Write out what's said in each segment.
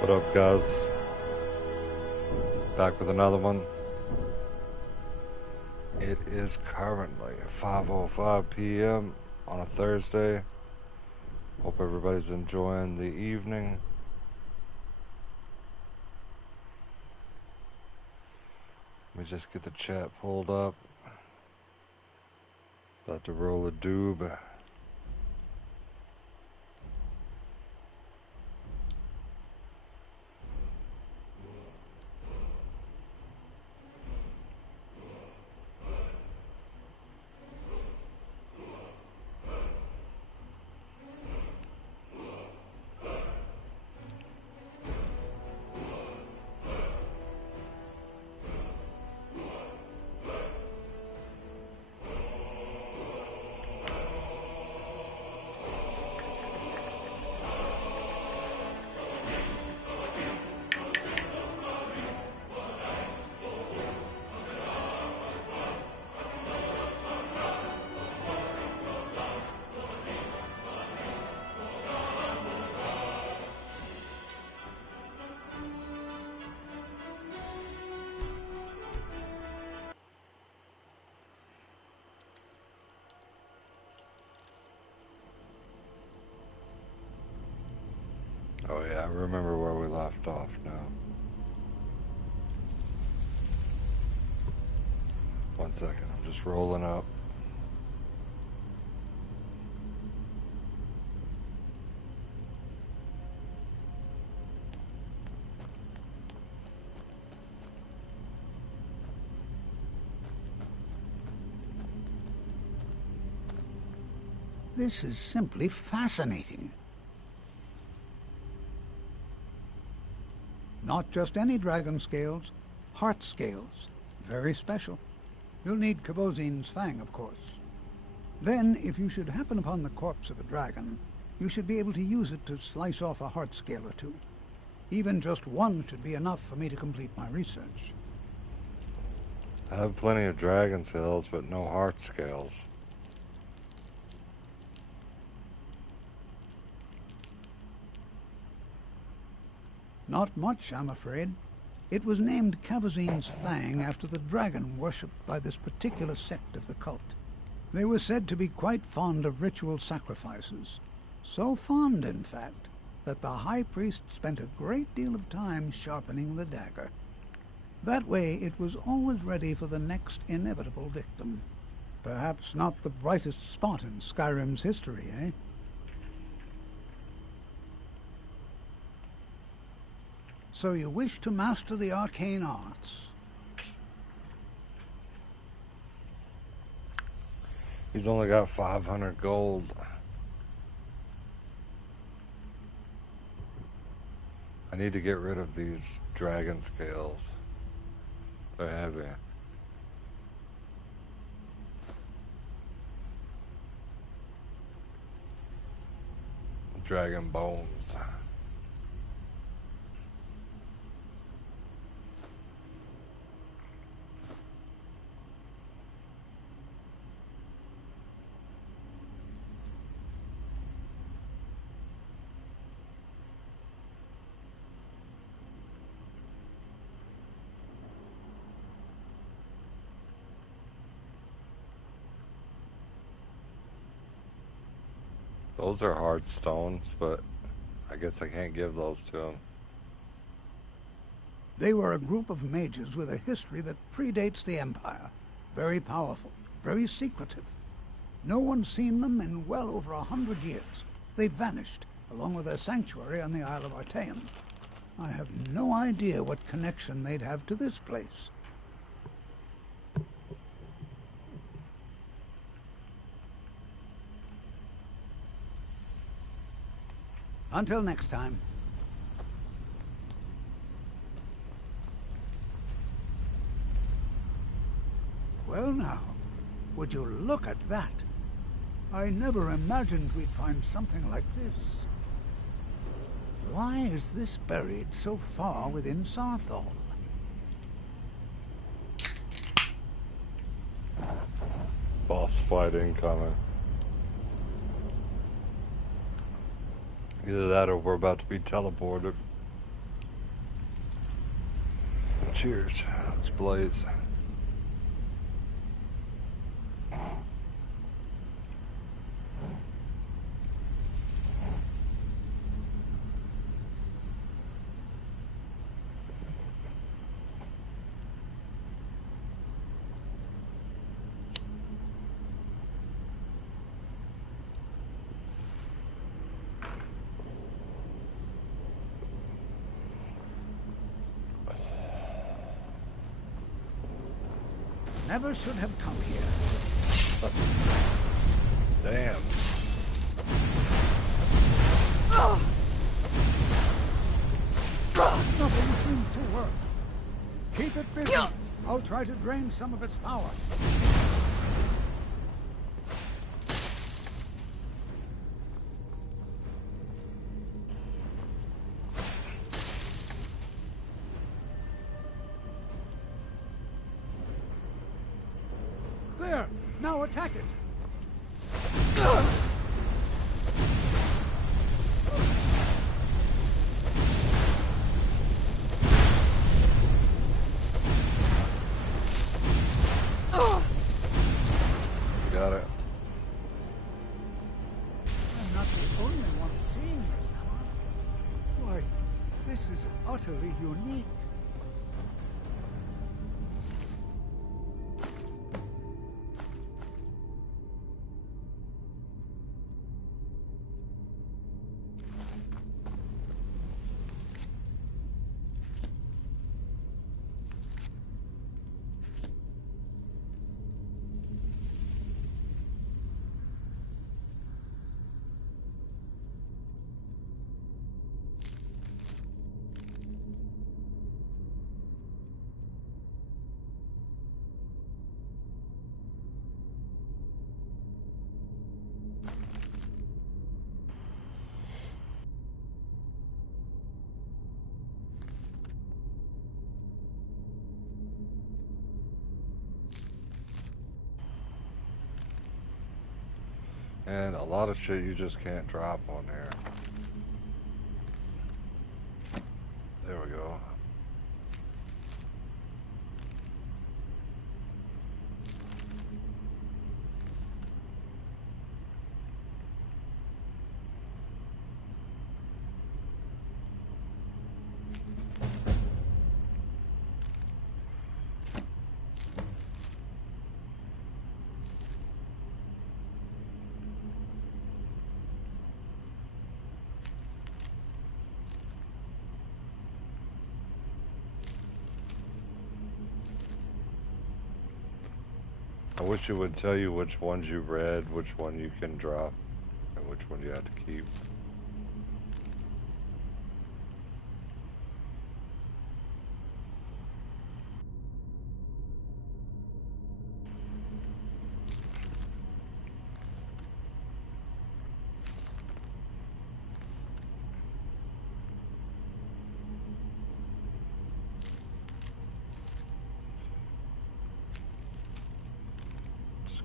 What up, guys? Back with another one. It is currently 5:05 p.m. on a Thursday. Hope everybody's enjoying the evening. Let me just get the chat pulled up. About to roll a doob. Oh yeah, I remember where we left off now. One second, I'm just rolling up. This is simply fascinating. Not just any dragon scales, heart scales. Very special. You'll need Kavozine's fang, of course. Then, if you should happen upon the corpse of a dragon, you should be able to use it to slice off a heart scale or two. Even just one should be enough for me to complete my research. I have plenty of dragon scales, but no heart scales. Not much, I'm afraid. It was named Kavozine's Fang after the dragon worshipped by this particular sect of the cult. They were said to be quite fond of ritual sacrifices. So fond, in fact, that the high priest spent a great deal of time sharpening the dagger. That way, it was always ready for the next inevitable victim. Perhaps not the brightest spot in Skyrim's history, eh? So you wish to master the arcane arts? He's only got 500 gold. I need to get rid of these dragon scales. They're heavy. Dragon bones. Those are hard stones, but I guess I can't give those to him. They were a group of mages with a history that predates the Empire. Very powerful, very secretive. No one's seen them in well over 100 years. They vanished, along with their sanctuary on the Isle of Artaeum. I have no idea what connection they'd have to this place. Until next time. Well now, would you look at that? I never imagined we'd find something like this. Why is this buried so far within Sarthal? Boss fight incoming. Either that or we're about to be teleported. Cheers. Let's blaze. Never should have come here. Damn. Nothing seems to work. Keep it busy. I'll try to drain some of its power. There! Now attack it! Got it. I'm not the only one seeing this, am I? Why, this is utterly unique. And a lot of shit you just can't drop on here. There we go. I wish it would tell you which ones you read, which one you can drop, and which one you have to keep.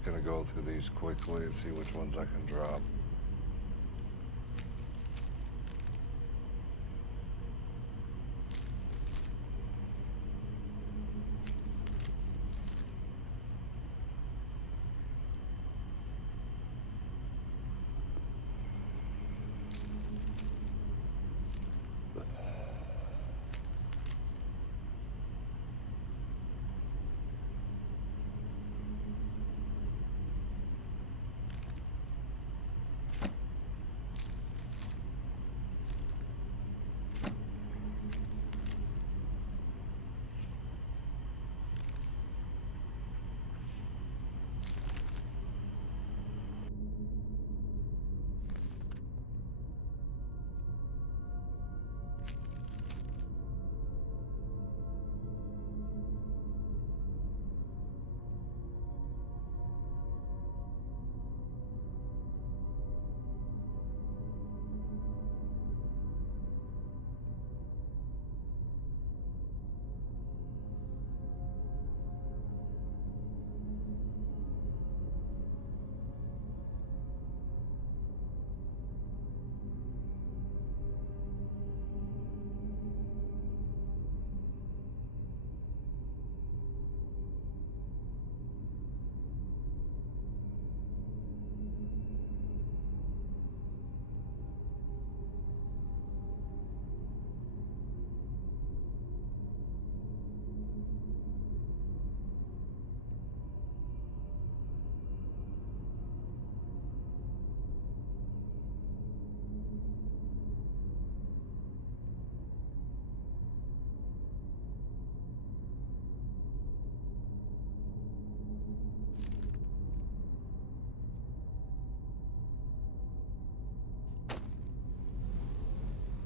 Gonna go through these quickly and see which ones I can drop.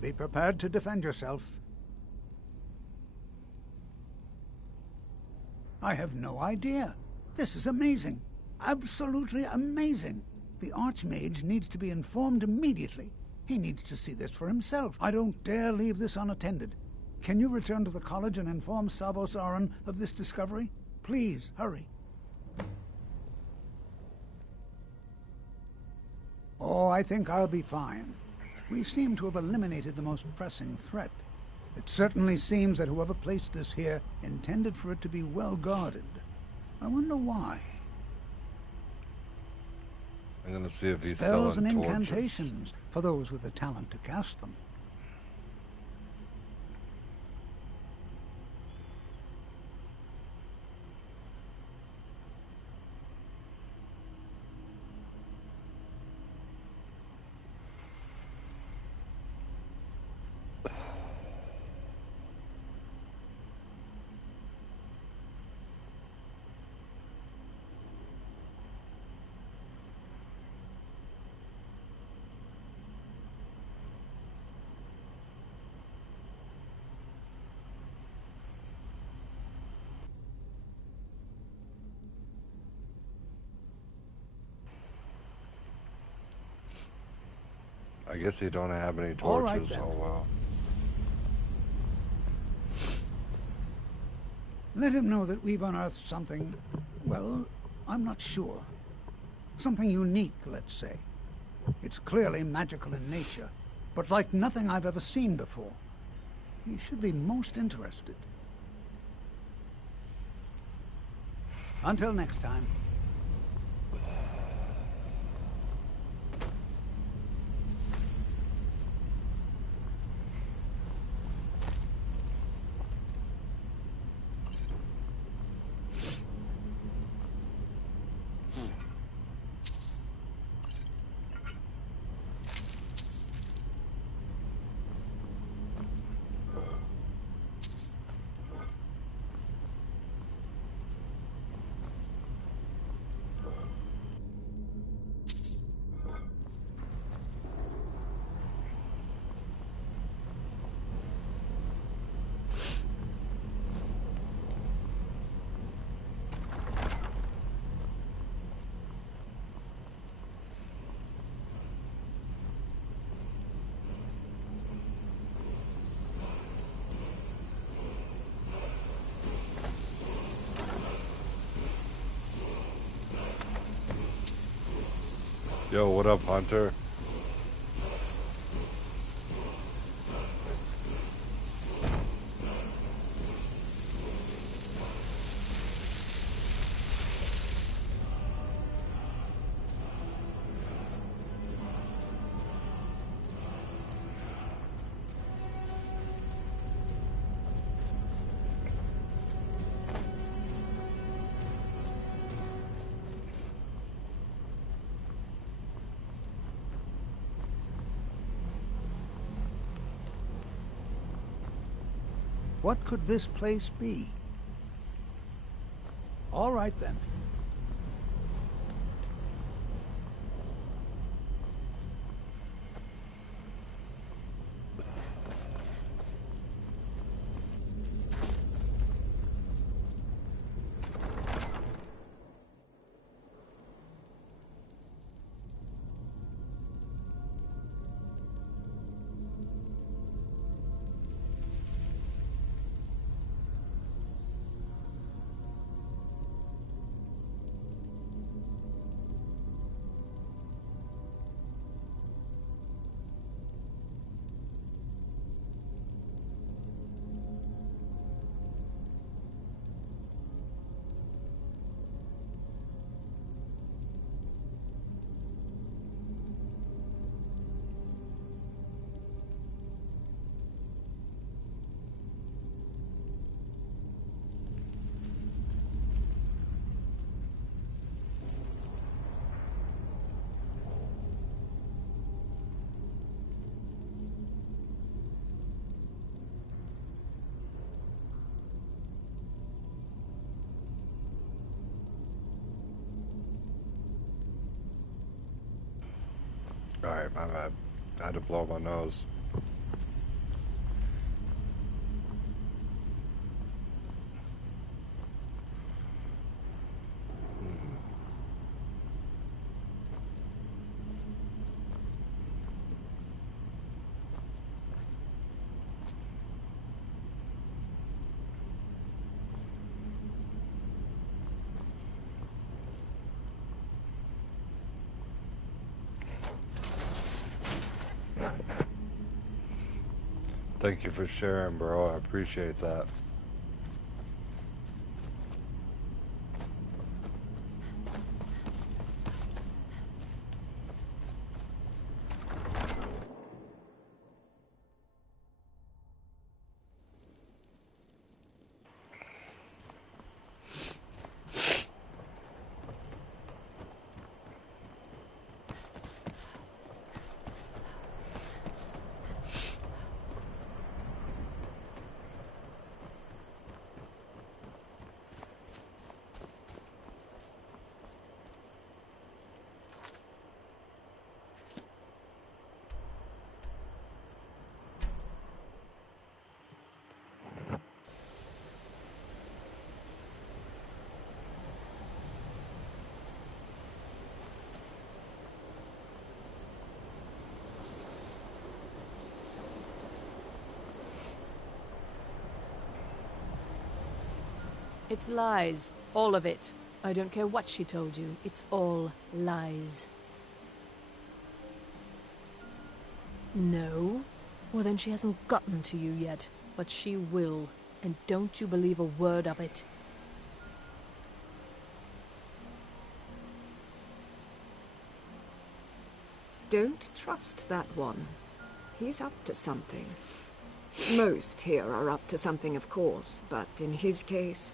Be prepared to defend yourself. I have no idea. This is amazing. Absolutely amazing. The Archmage needs to be informed immediately. He needs to see this for himself. I don't dare leave this unattended. Can you return to the college and inform Savos Aran of this discovery? Please, hurry. Oh, I think I'll be fine. We seem to have eliminated the most pressing threat. It certainly seems that whoever placed this here intended for it to be well guarded. I wonder why. I'm gonna see if he's Spells selling and torches. incantations for those with the talent to cast them. I guess he don't have any All right, torches. then. Oh well. Let him know that we've unearthed something, well, I'm not sure. Something unique, let's say. It's clearly magical in nature, but like nothing I've ever seen before. He should be most interested. Until next time. Yo, what up, Hunter? What could this place be? All right, then. Alright, my bad. I had to blow my nose. Thank you for sharing, bro. I appreciate that. It's lies. All of it. I don't care what she told you. It's all lies. No? Well, then she hasn't gotten to you yet. But she will. And don't you believe a word of it. Don't trust that one. He's up to something. Most here are up to something, of course, but in his case,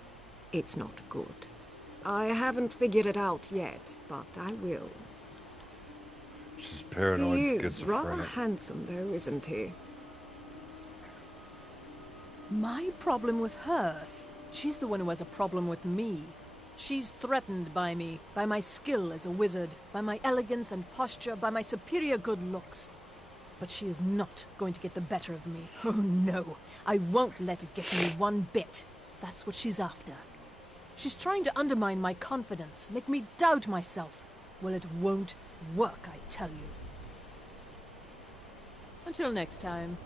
it's not good. I haven't figured it out yet, but I will. She's paranoid, He is schizophrenic. rather handsome, though, isn't he? My problem with her? She's the one who has a problem with me. She's threatened by me, by my skill as a wizard, by my elegance and posture, by my superior good looks. But she is not going to get the better of me. Oh no, I won't let it get to me one bit. That's what she's after. She's trying to undermine my confidence, make me doubt myself. Well, it won't work, I tell you. Until next time.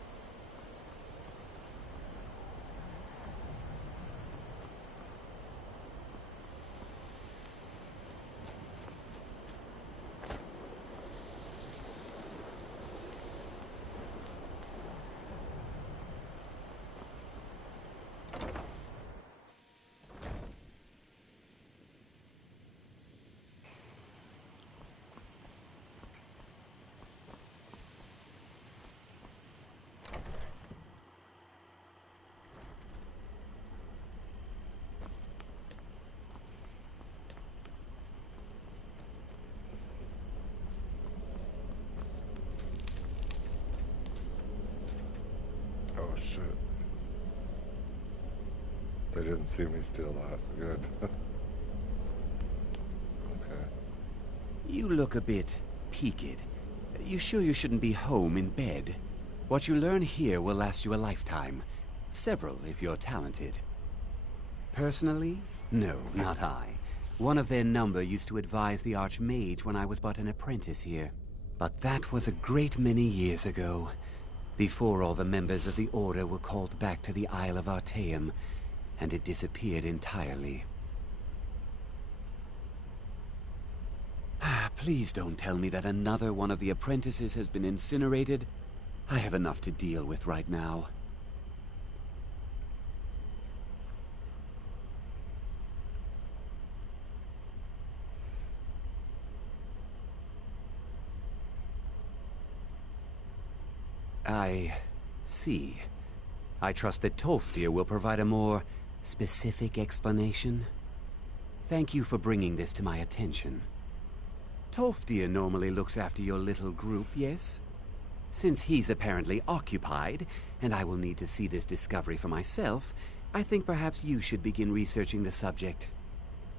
Oh shit. They didn't see me steal that. Good. Okay. You look a bit peaked. You sure you shouldn't be home in bed? What you learn here will last you a lifetime. Several, if you're talented. Personally? No, not I. One of their number used to advise the Archmage when I was but an apprentice here. But that was a great many years ago, before all the members of the Order were called back to the Isle of Artaeum, and it disappeared entirely. Please don't tell me that another one of the apprentices has been incinerated. I have enough to deal with right now. I see. I trust that Tolfdir will provide a more specific explanation. Thank you for bringing this to my attention. Tolfdir normally looks after your little group, yes? Since he's apparently occupied, and I will need to see this discovery for myself, I think perhaps you should begin researching the subject.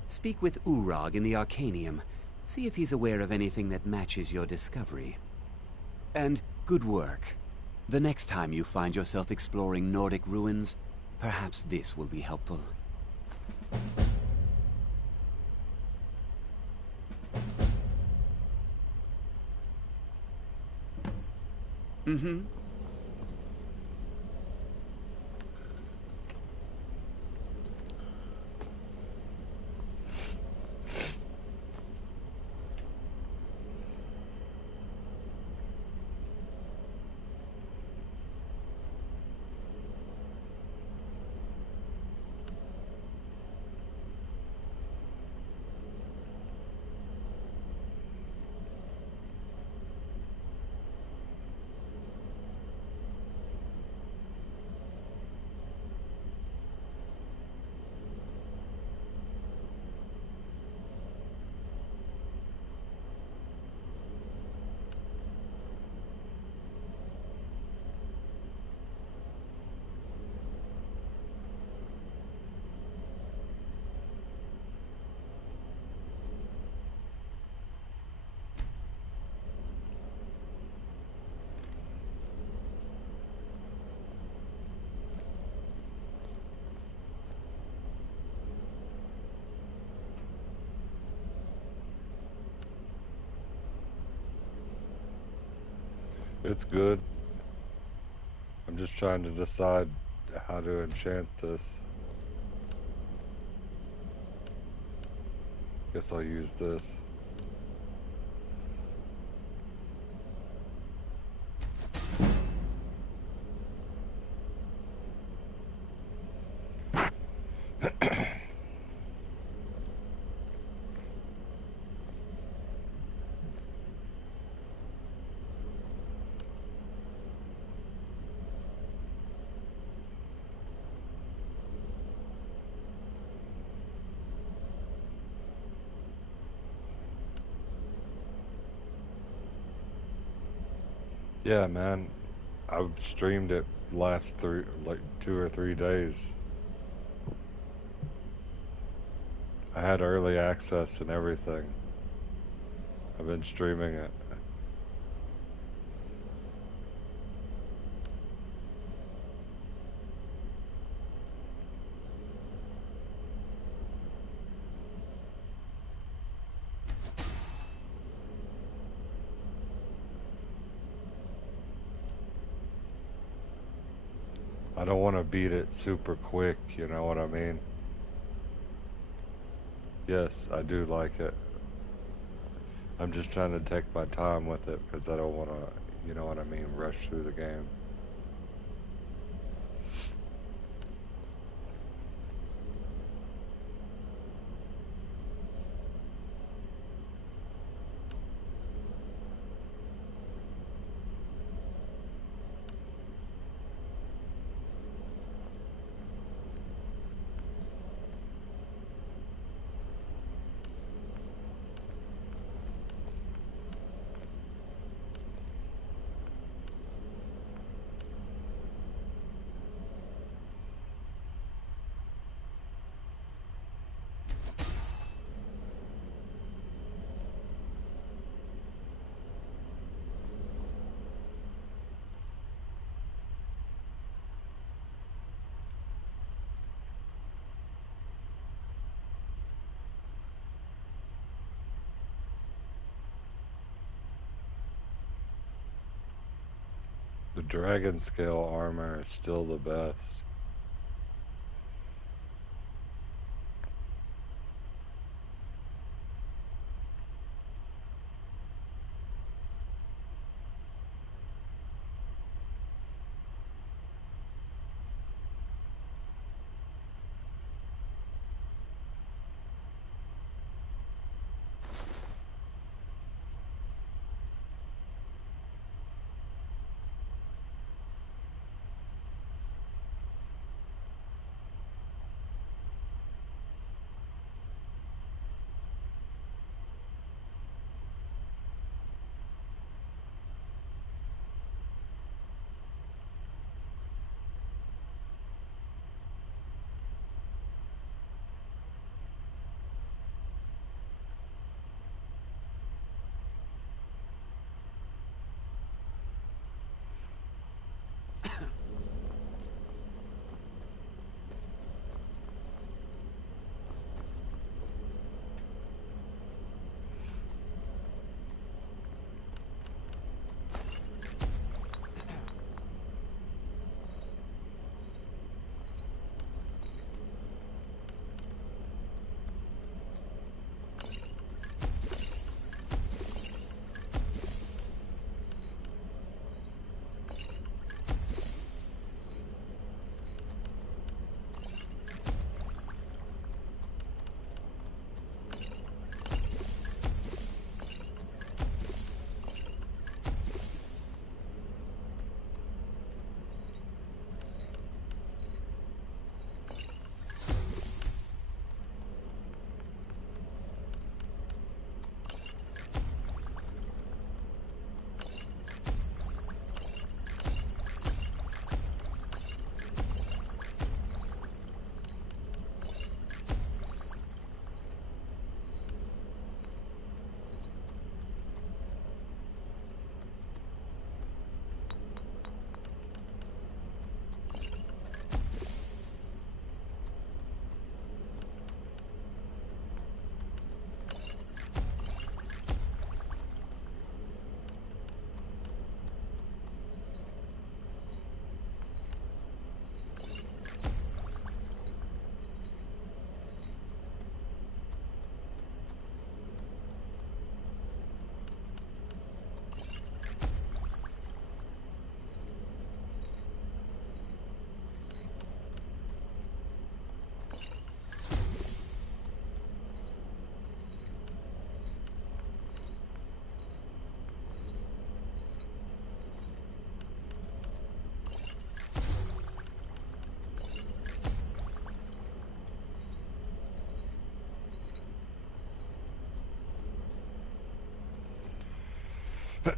Speak with Urag in the Arcanium. See if he's aware of anything that matches your discovery. And good work. The next time you find yourself exploring Nordic ruins, perhaps this will be helpful. Mm-hmm. It's good. I'm just trying to decide how to enchant this. Guess I'll use this. Yeah, man. I've streamed it last 2 or 3 days. I had early access and everything. I've been streaming it. I don't want to beat it super quick, you know what I mean? Yes, I do like it. I'm just trying to take my time with it because I don't want to, you know what I mean, rush through the game. The dragon scale armor is still the best.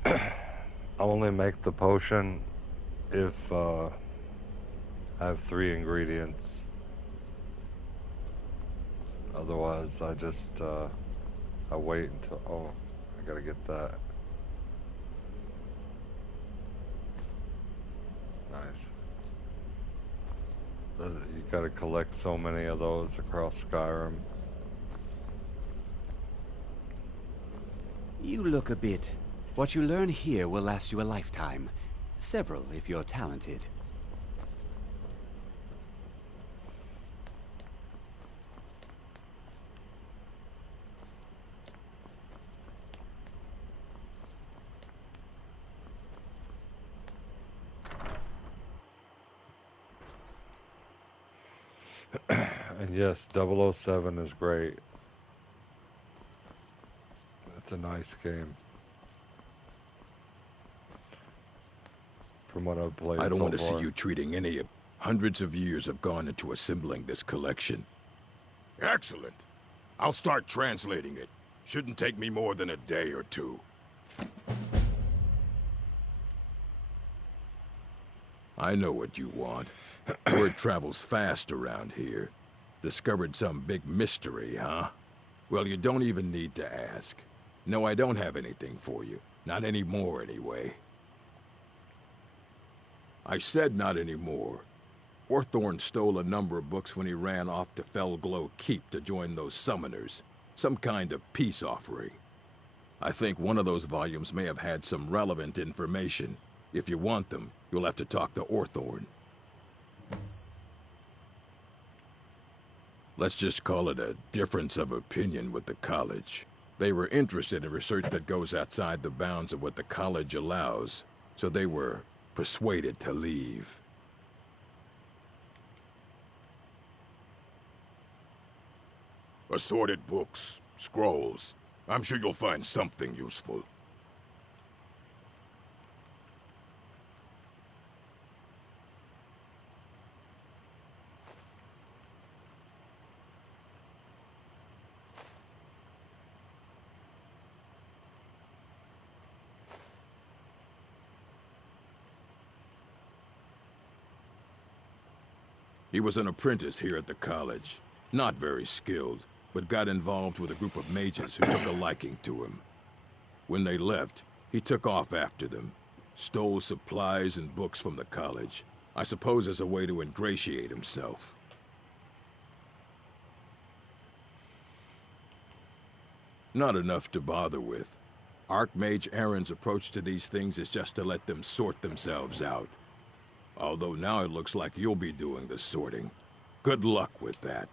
I only make the potion if I have 3 ingredients. Otherwise, I wait until. Oh, I gotta get that. Nice. You gotta collect so many of those across Skyrim. You look a bit. What you learn here will last you a lifetime. Several, if you're talented. And yes, 007 is great. It's a nice game. From what I've played I don't so want to see far. you treating any of... Hundreds of years have gone into assembling this collection. Excellent. I'll start translating it. Shouldn't take me more than a day or two. I know what you want. Word travels fast around here. Discovered some big mystery, huh? Well, you don't even need to ask. No, I don't have anything for you. Not anymore, anyway. I said not anymore. Orthorn stole a number of books when he ran off to Felglow Keep to join those summoners. Some kind of peace offering. I think one of those volumes may have had some relevant information. If you want them, you'll have to talk to Orthorn. Let's just call it a difference of opinion with the college. They were interested in research that goes outside the bounds of what the college allows, so they were persuaded to leave. Assorted books, scrolls. I'm sure you'll find something useful. He was an apprentice here at the college. Not very skilled, but got involved with a group of mages who took a liking to him. When they left, he took off after them. Stole supplies and books from the college. I suppose as a way to ingratiate himself. Not enough to bother with. Archmage Aaron's approach to these things is just to let them sort themselves out. Although now it looks like you'll be doing the sorting. Good luck with that.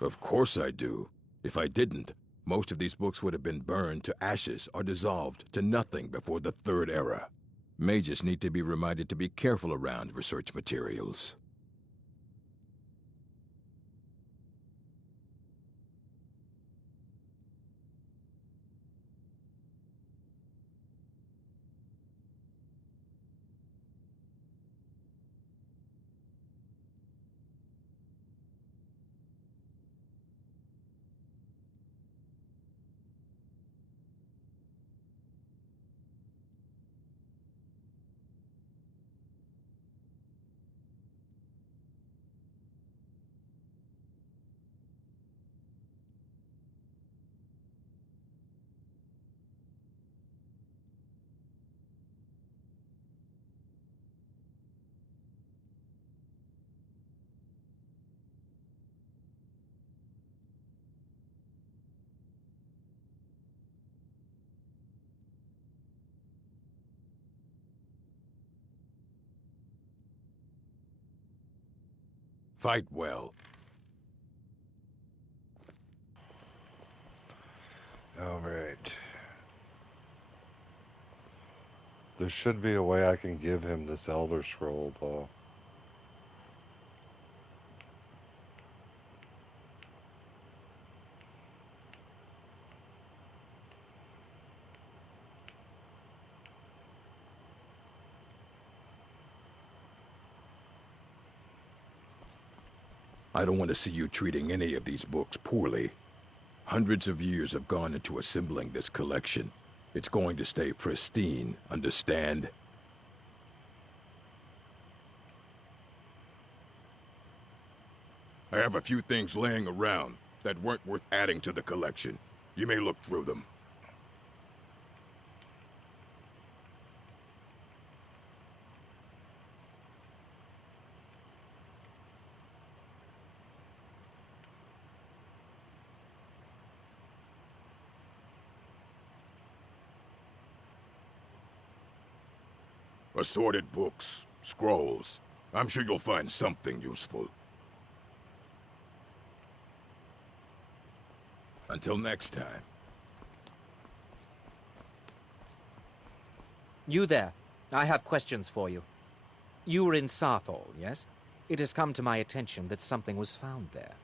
Of course I do. If I didn't, most of these books would have been burned to ashes or dissolved to nothing before the Third Era. Mages need to be reminded to be careful around research materials. Fight well. Alright. There should be a way I can give him this Elder Scroll, though. I don't want to see you treating any of these books poorly. Hundreds of years have gone into assembling this collection. It's going to stay pristine, understand? I have a few things laying around that weren't worth adding to the collection. You may look through them. Assorted books, scrolls. I'm sure you'll find something useful. Until next time. You there. I have questions for you. You were in Sarthol, yes? It has come to my attention that something was found there.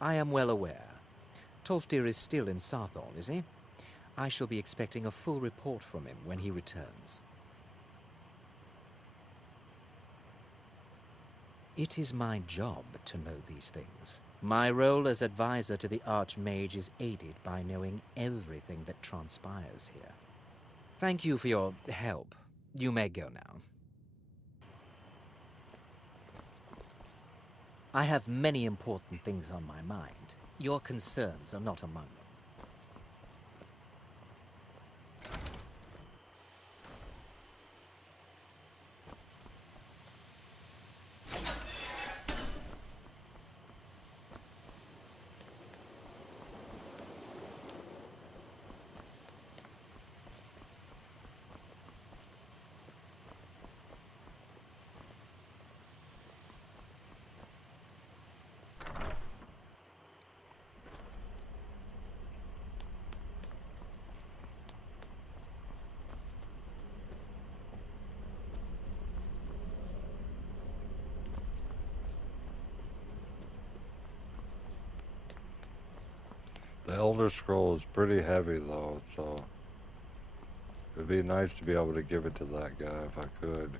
I am well aware. Tolfdir is still in Sarthol, is he? I shall be expecting a full report from him when he returns. It is my job to know these things. My role as advisor to the Archmage is aided by knowing everything that transpires here. Thank you for your help. You may go now. I have many important things on my mind. Your concerns are not among them. The Elder Scroll is pretty heavy though, so it'd be nice to be able to give it to that guy if I could.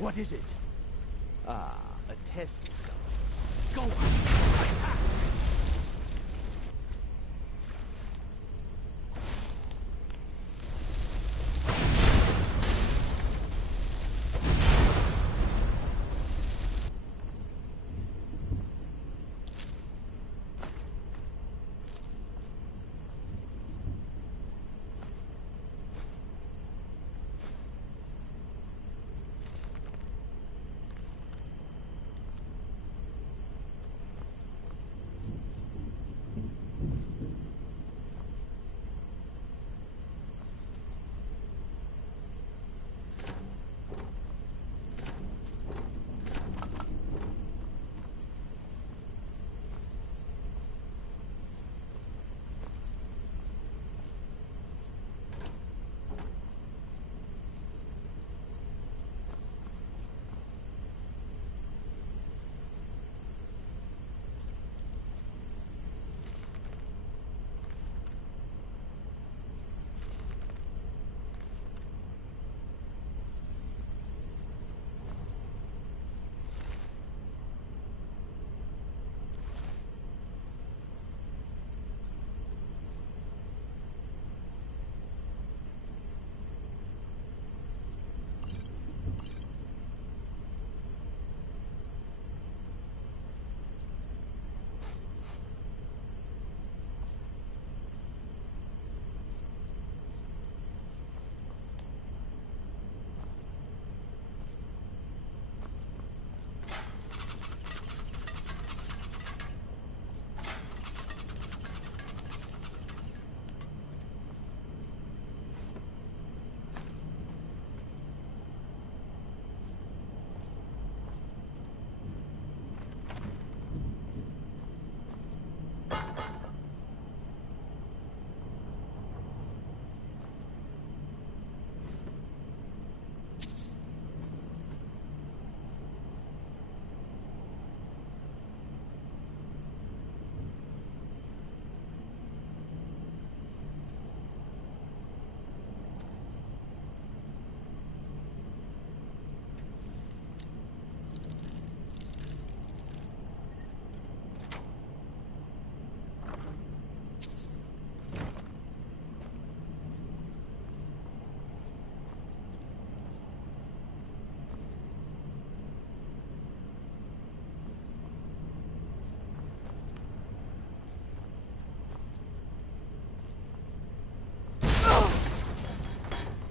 What is it? Ah, a test cell. Go! Attack!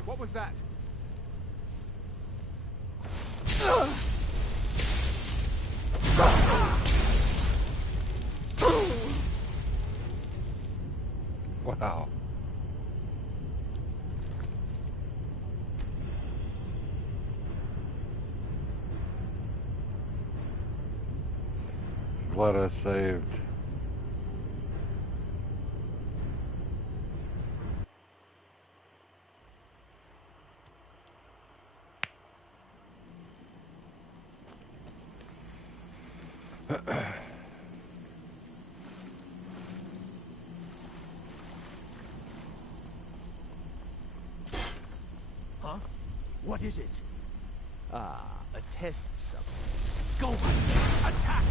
What was that? Wow. Glad I saved. Huh? What is it? Ah, a test cell. Go! Attack!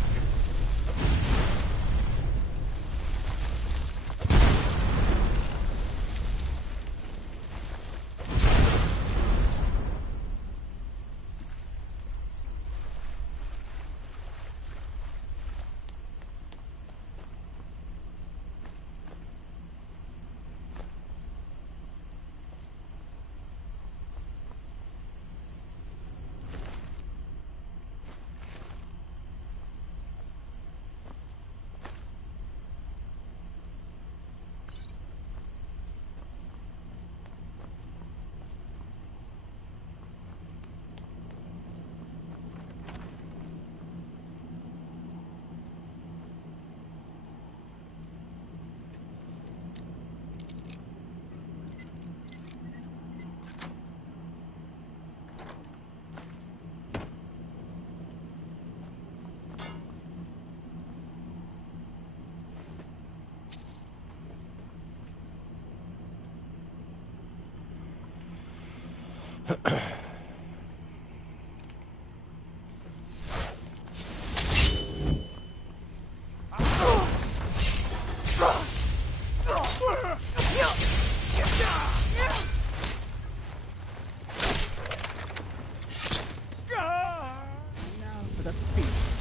the thief.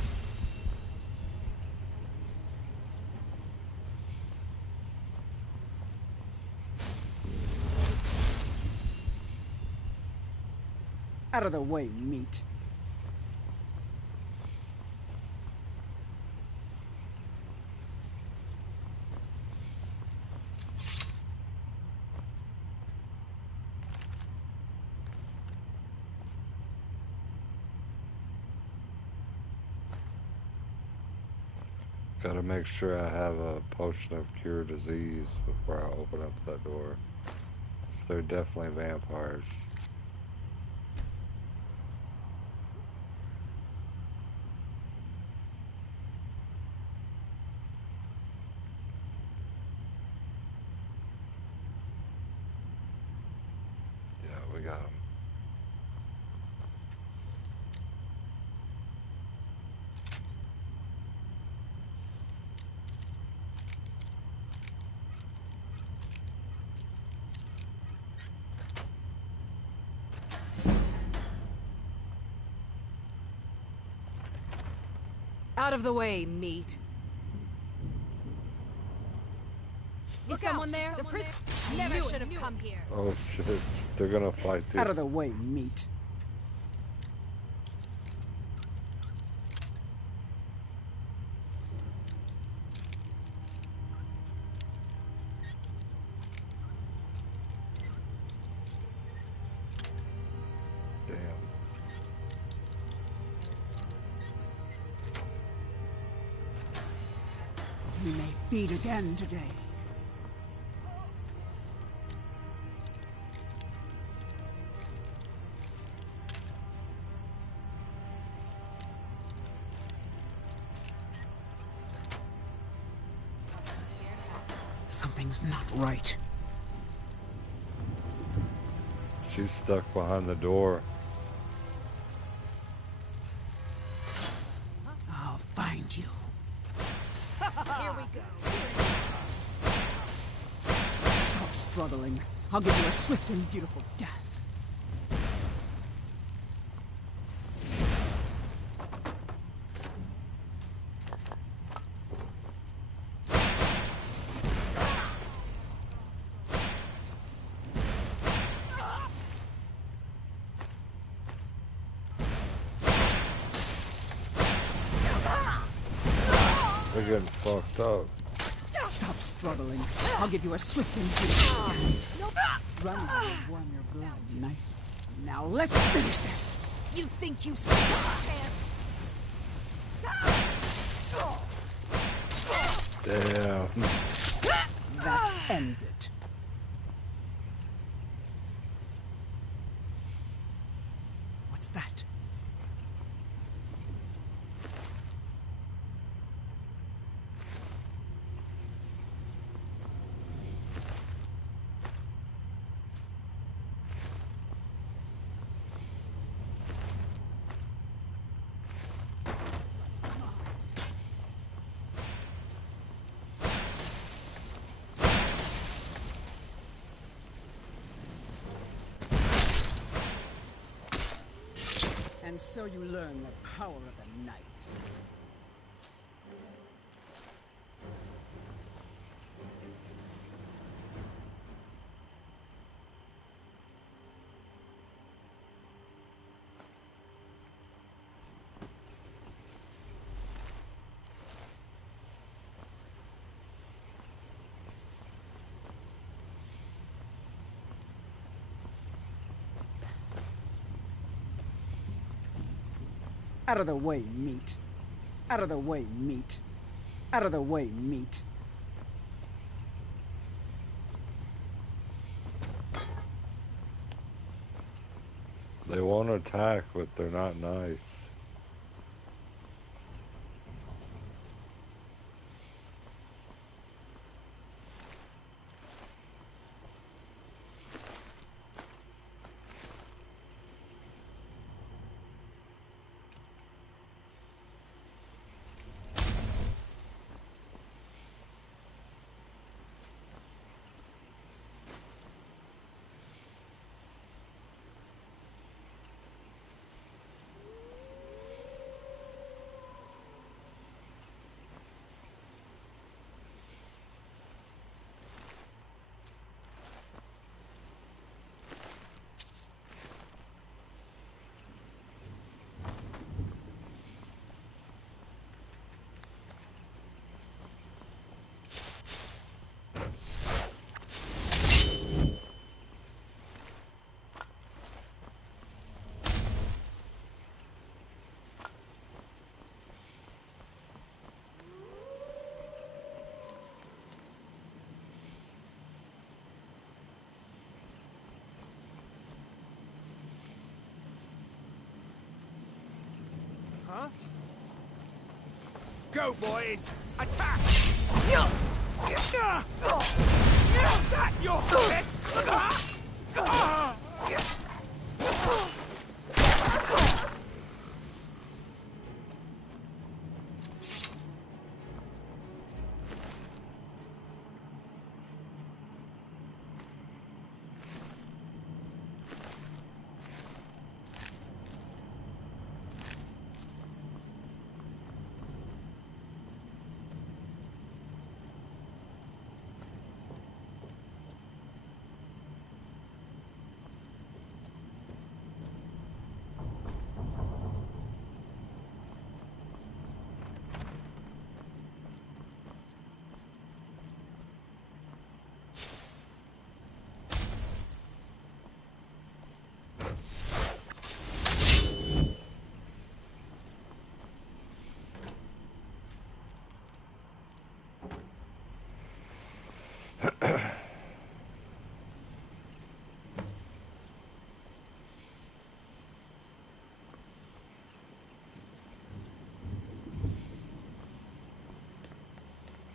Out of the way, meat. Gotta make sure I have a potion of cure disease before I open up that door. So they're definitely vampires. Yeah, we got them. Out of the way, meat. Is someone there? The prison never should have come here. Oh shit, they're gonna fight this. Out of the way, meat. Damn. We may feed again today. Something's not right. She's stuck behind the door. I'll find you. Here we go. Stop struggling. I'll give you a swift and beautiful death. They're getting fucked up. Stop struggling. I'll give you a swift and beautiful death. Run will warm your blood nicely. Now let's finish this. You think you stand a chance? Damn. That ends it. What's that? And so you learn the power of the knife. Out of the way, meat. Out of the way, meat. Out of the way, meat. They won't attack, but they're not nice. huh? Go, boys! Attack! That your best?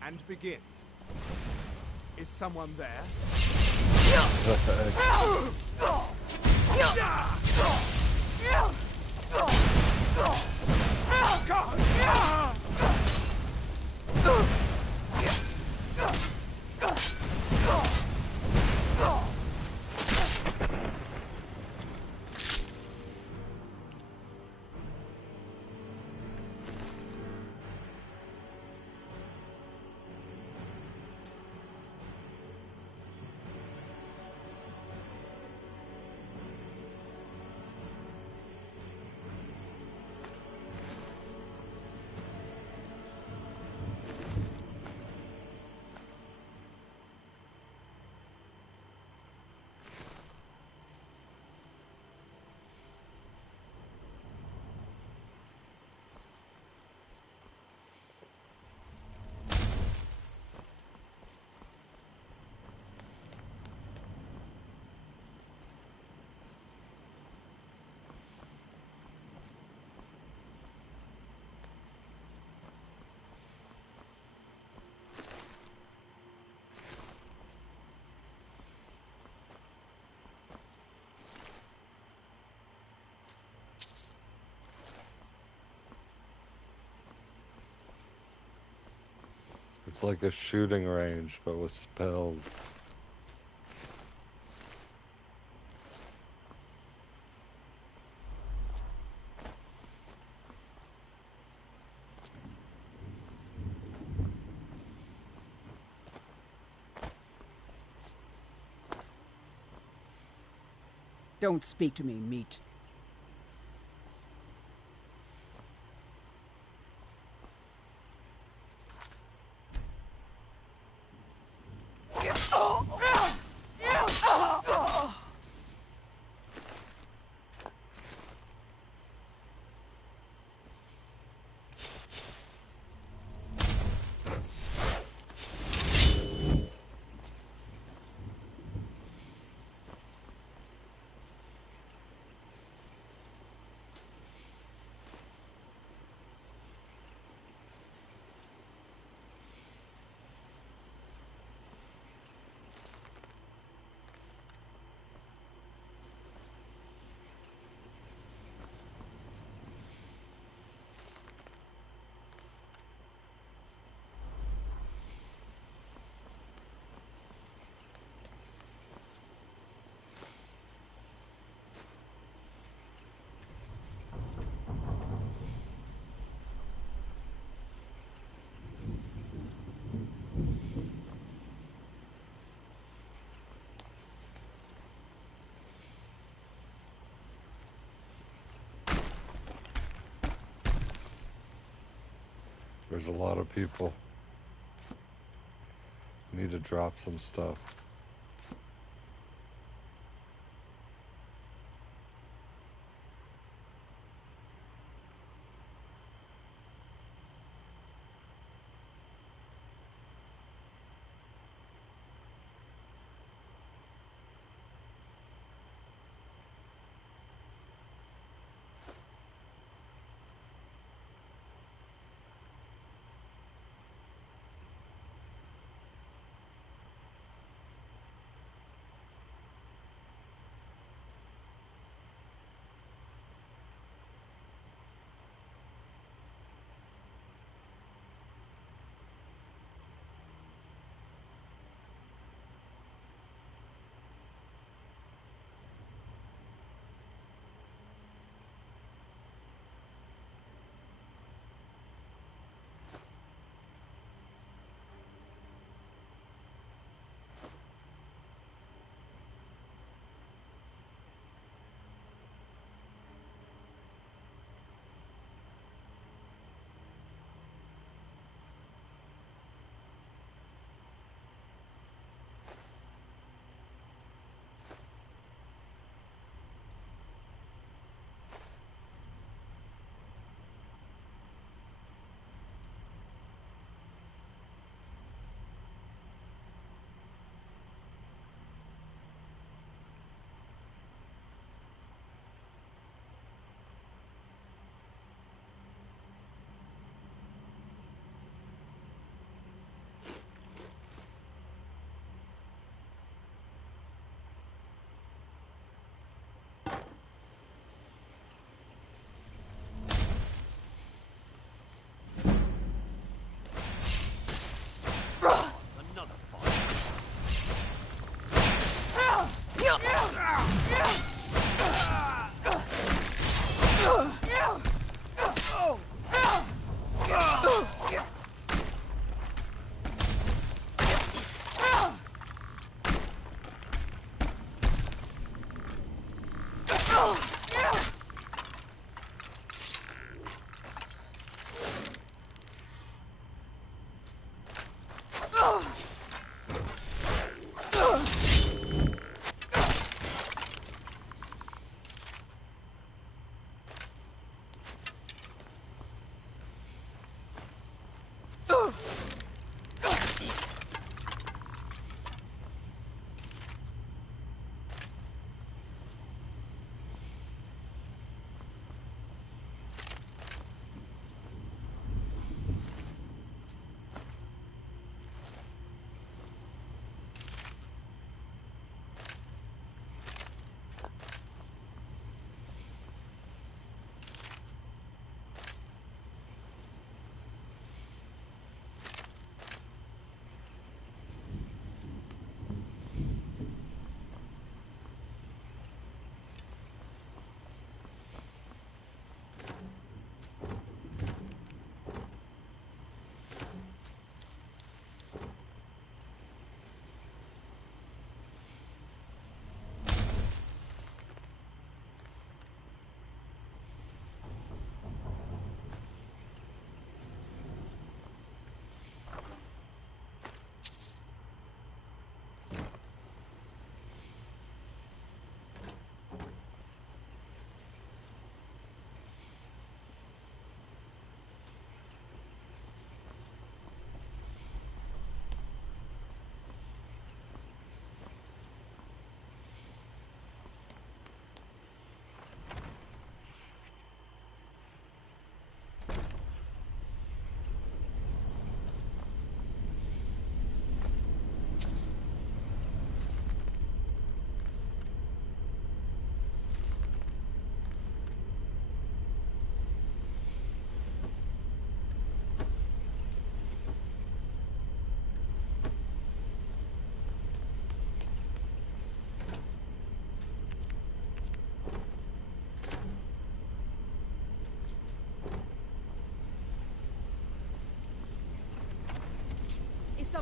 And begin. Is someone there? It's like a shooting range, but with spells. Don't speak to me, meat. There's a lot of people. Need to drop some stuff.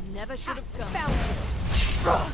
Never should have come. Found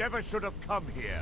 Never should have come here.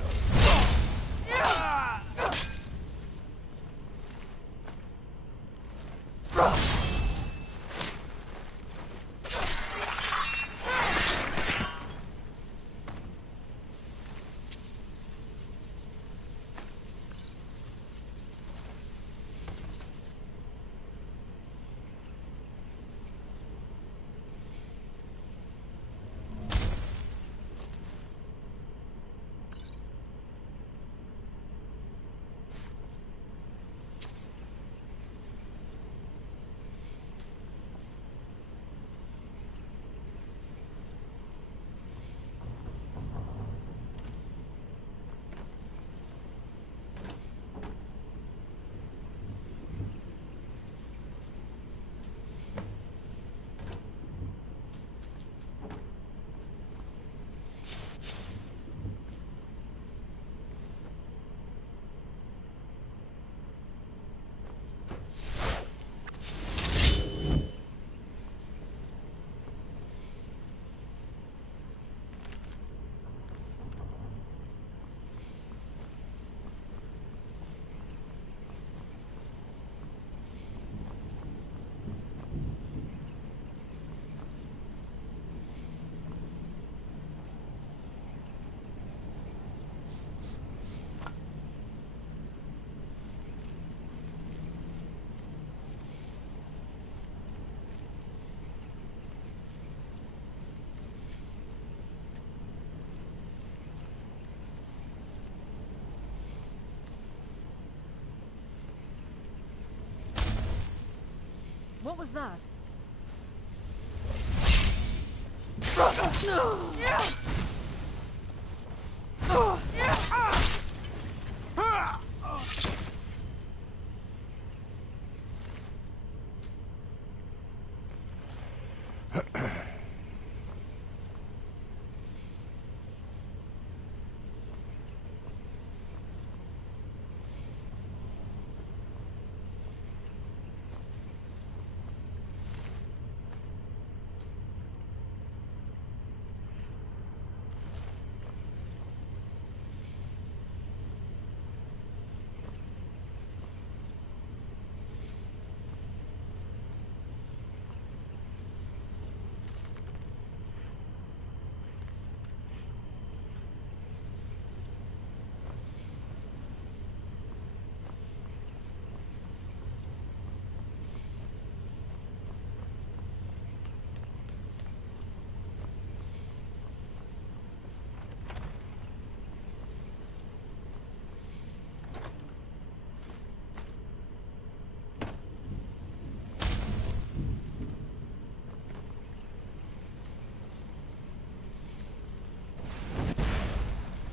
What was that?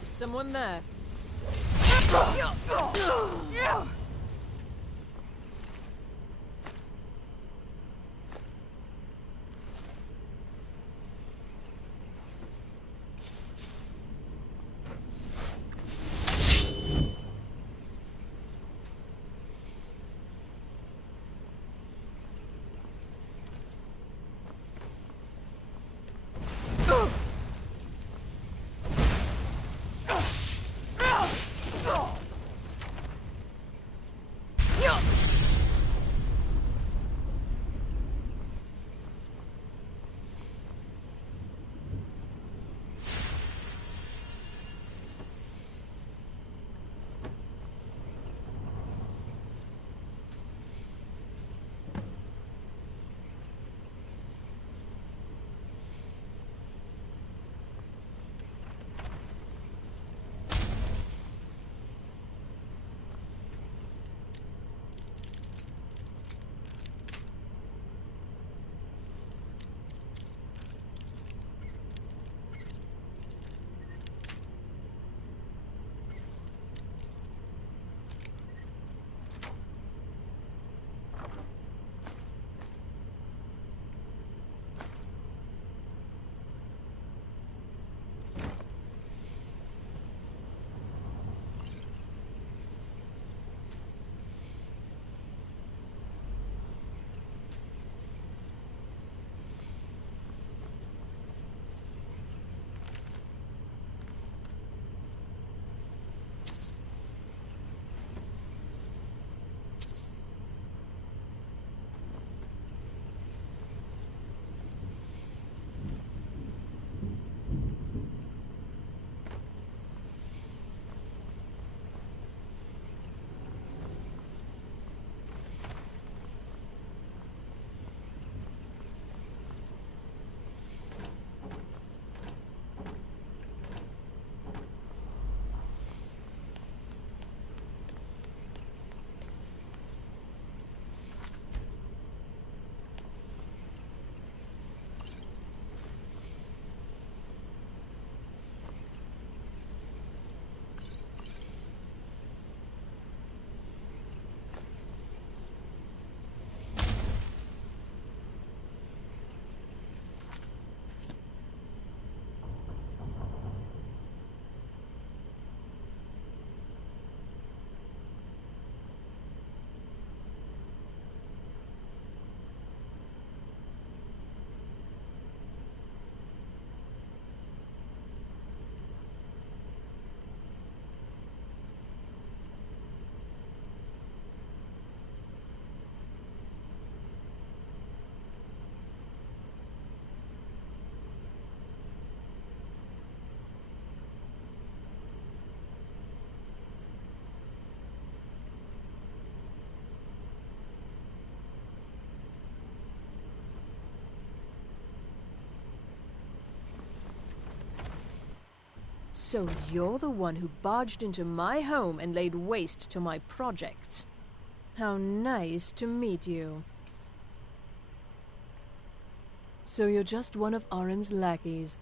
Someone there. So you're the one who barged into my home and laid waste to my projects. How nice to meet you. So you're just one of Arin's lackeys.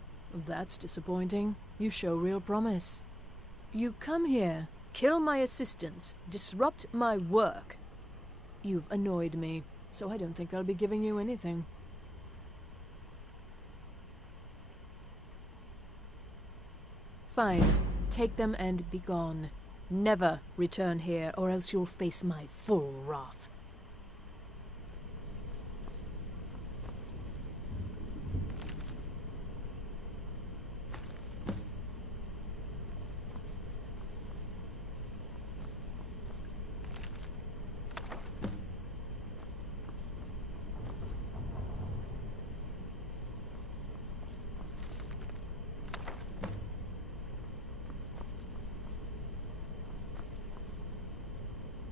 That's disappointing. You show real promise. You come here, kill my assistants, disrupt my work. You've annoyed me, so I don't think I'll be giving you anything. Fine. Take them and be gone. Never return here, or else you'll face my full wrath.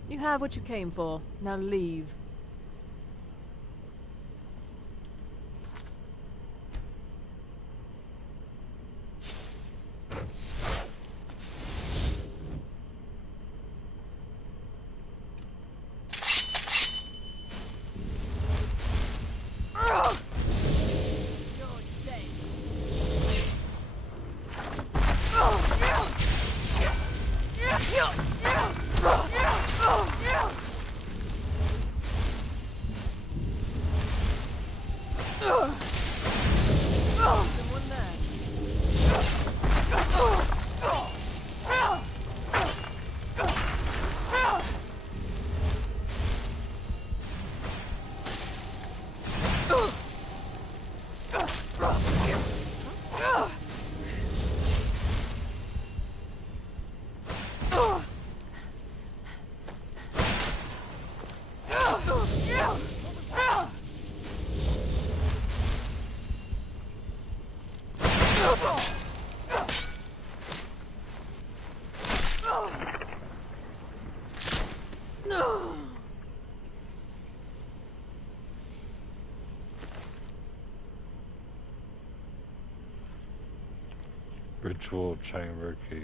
You have what you came for. Now leave. Ritual chamber key.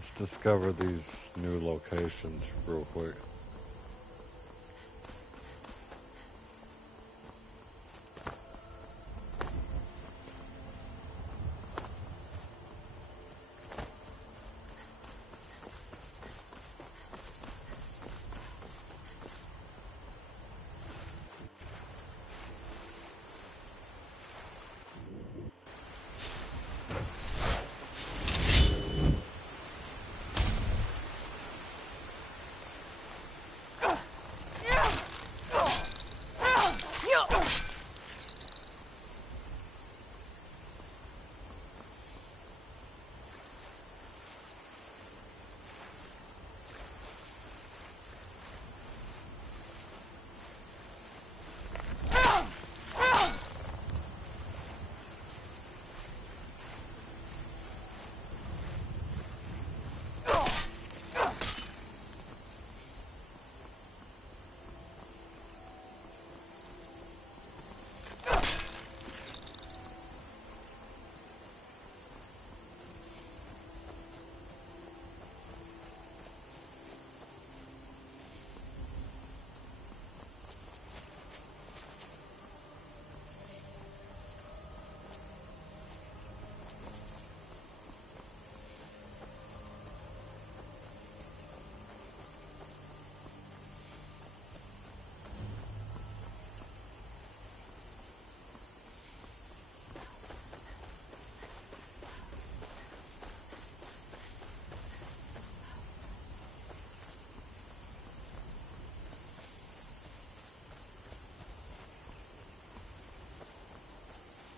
Let's discover these new locations real quick.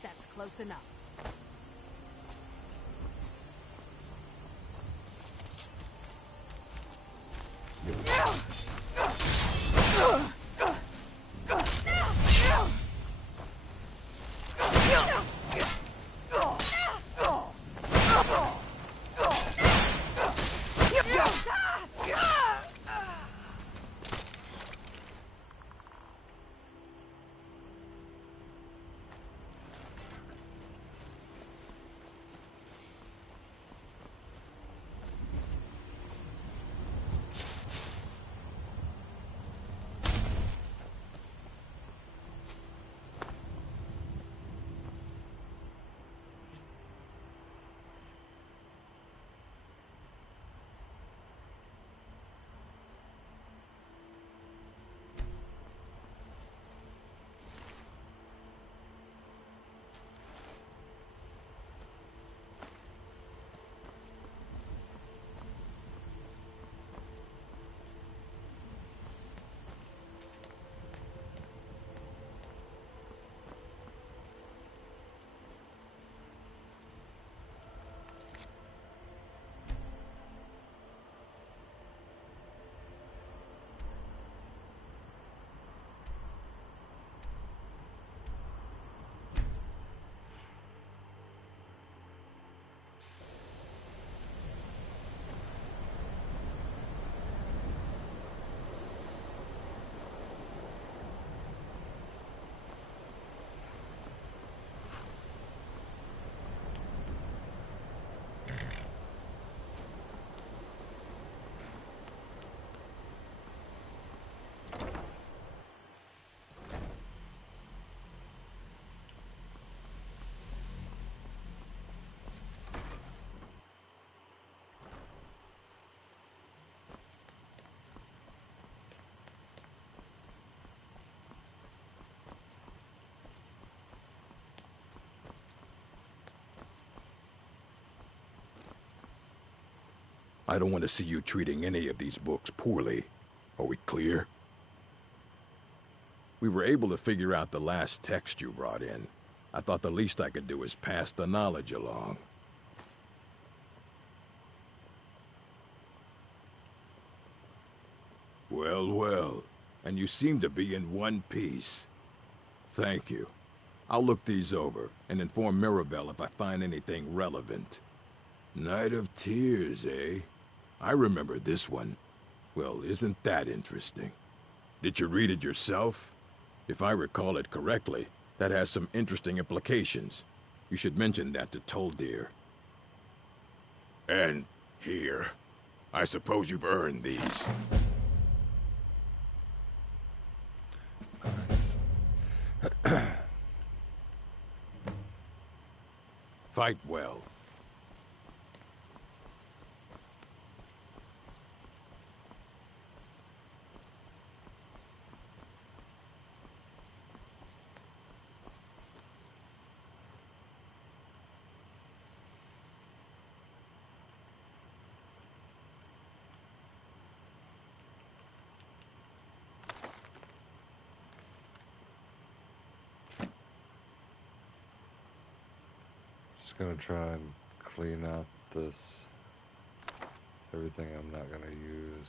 That's close enough. I don't want to see you treating any of these books poorly. Are we clear? We were able to figure out the last text you brought in. I thought the least I could do is pass the knowledge along. Well, well. And you seem to be in one piece. Thank you. I'll look these over and inform Mirabelle if I find anything relevant. Night of Tears, eh? I remember this one. Well, isn't that interesting? Did you read it yourself? If I recall it correctly, that has some interesting implications. You should mention that to Toldir. And Here. I suppose you've earned these. Fight well. Just gonna try and clean out this, everything I'm not gonna use.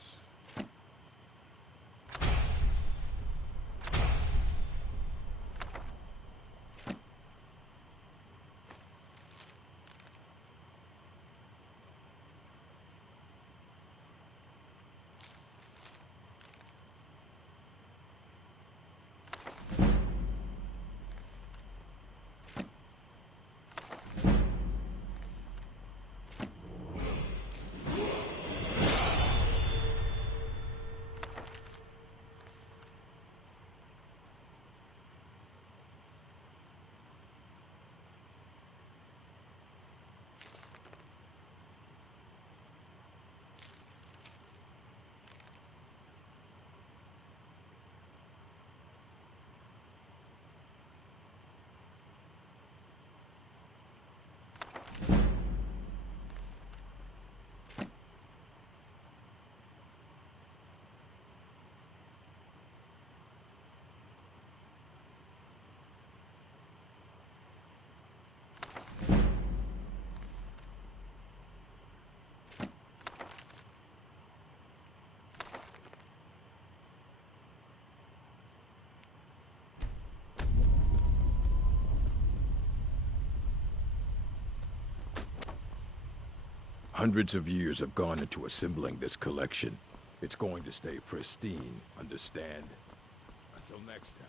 Hundreds of years have gone into assembling this collection. It's going to stay pristine, understand? Until next time.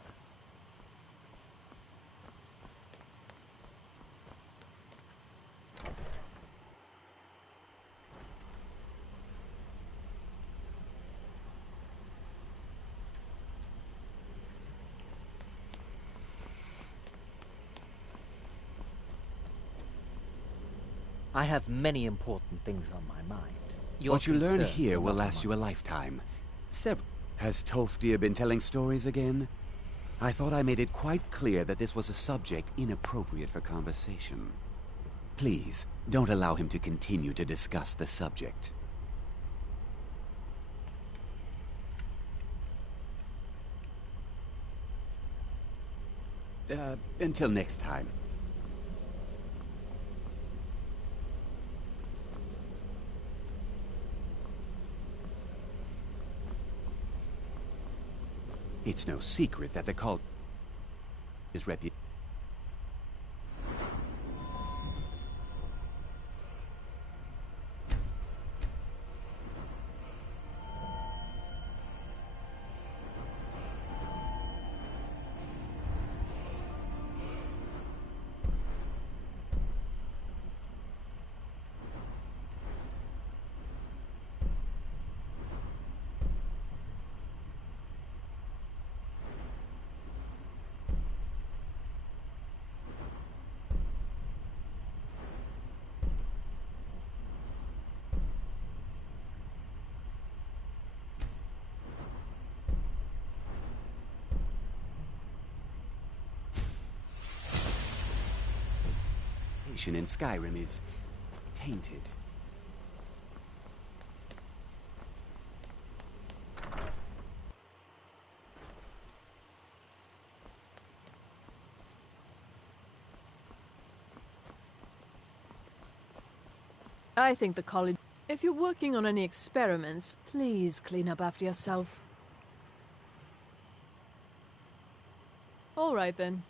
I have many important things on my mind. What you learn concerns here are will not last among you a lifetime. Has Tolfdir been telling stories again? I thought I made it quite clear that this was a subject inappropriate for conversation. Please, don't allow him to continue to discuss the subject. Until next time. It's no secret that the cult is reputed. In Skyrim is tainted. I think the college... If you're working on any experiments, please clean up after yourself. All right, then.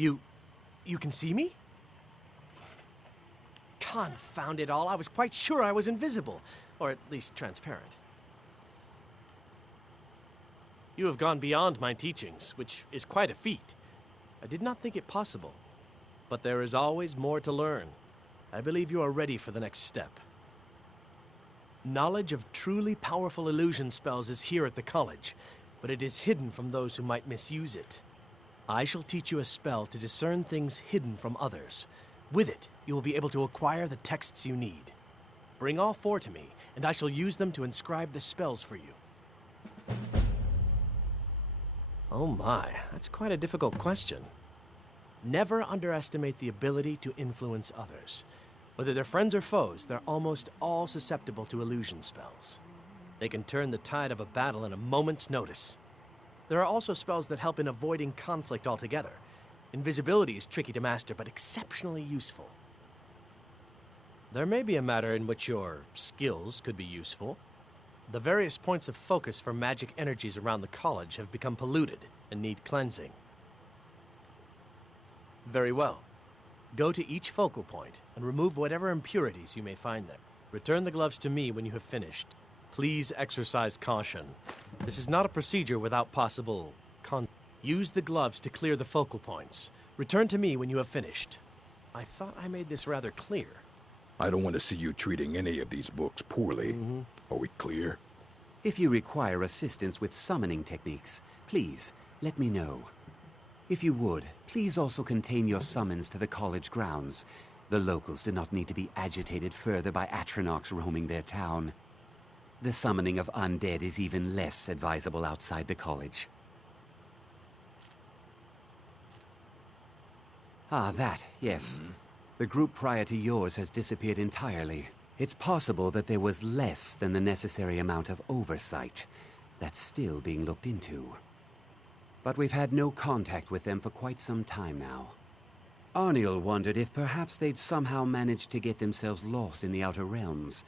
You can see me? Confound it all, I was quite sure I was invisible, or at least transparent. You have gone beyond my teachings, which is quite a feat. I did not think it possible, but there is always more to learn. I believe you are ready for the next step. Knowledge of truly powerful illusion spells is here at the college, but it is hidden from those who might misuse it. I shall teach you a spell to discern things hidden from others. With it, you will be able to acquire the texts you need. Bring all 4 to me, and I shall use them to inscribe the spells for you. Oh my, that's quite a difficult question. Never underestimate the ability to influence others. Whether they're friends or foes, they're almost all susceptible to illusion spells. They can turn the tide of a battle in a moment's notice. There are also spells that help in avoiding conflict altogether. Invisibility is tricky to master, but exceptionally useful. There may be a matter in which your skills could be useful. The various points of focus for magic energies around the college have become polluted and need cleansing. Very well. Go to each focal point and remove whatever impurities you may find there. Return the gloves to me when you have finished. Please exercise caution. This is not a procedure without possible Use the gloves to clear the focal points. Return to me when you have finished. I thought I made this rather clear. I don't want to see you treating any of these books poorly. Are we clear? If you require assistance with summoning techniques, please let me know. If you would, please also contain your summons to the college grounds. The locals do not need to be agitated further by Atronachs roaming their town. The summoning of undead is even less advisable outside the college. Ah, that, yes. The group prior to yours has disappeared entirely. It's possible that there was less than the necessary amount of oversight. That's still being looked into. But we've had no contact with them for quite some time now. Arniel wondered if perhaps they'd somehow managed to get themselves lost in the Outer Realms.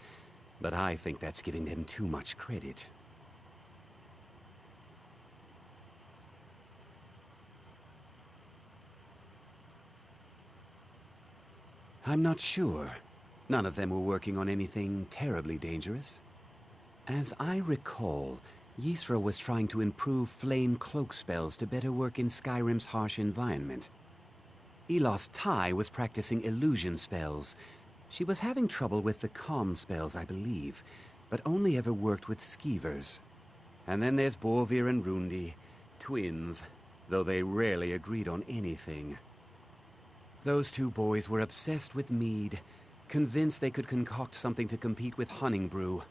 But I think that's giving them too much credit. I'm not sure. None of them were working on anything terribly dangerous. As I recall, Ysra was trying to improve flame cloak spells to better work in Skyrim's harsh environment. Elos Tai was practicing illusion spells. She was having trouble with the calm spells, I believe, but only ever worked with skeevers. And then there's Borvir and Rundi, twins, though they rarely agreed on anything. Those 2 boys were obsessed with mead, convinced they could concoct something to compete with Honningbrew.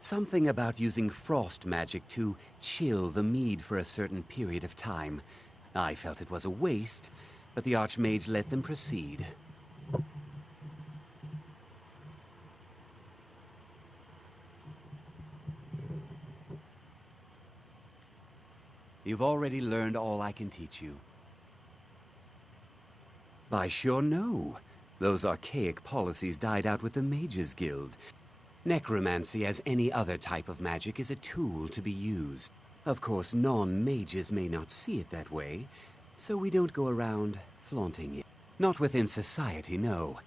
Something about using frost magic to chill the mead for a certain period of time. I felt it was a waste, but the Archmage let them proceed. You've already learned all I can teach you. I sure know. Those archaic policies died out with the Mages Guild. Necromancy, as any other type of magic, is a tool to be used. Of course, non-mages may not see it that way, so we don't go around flaunting it. Not within society, no.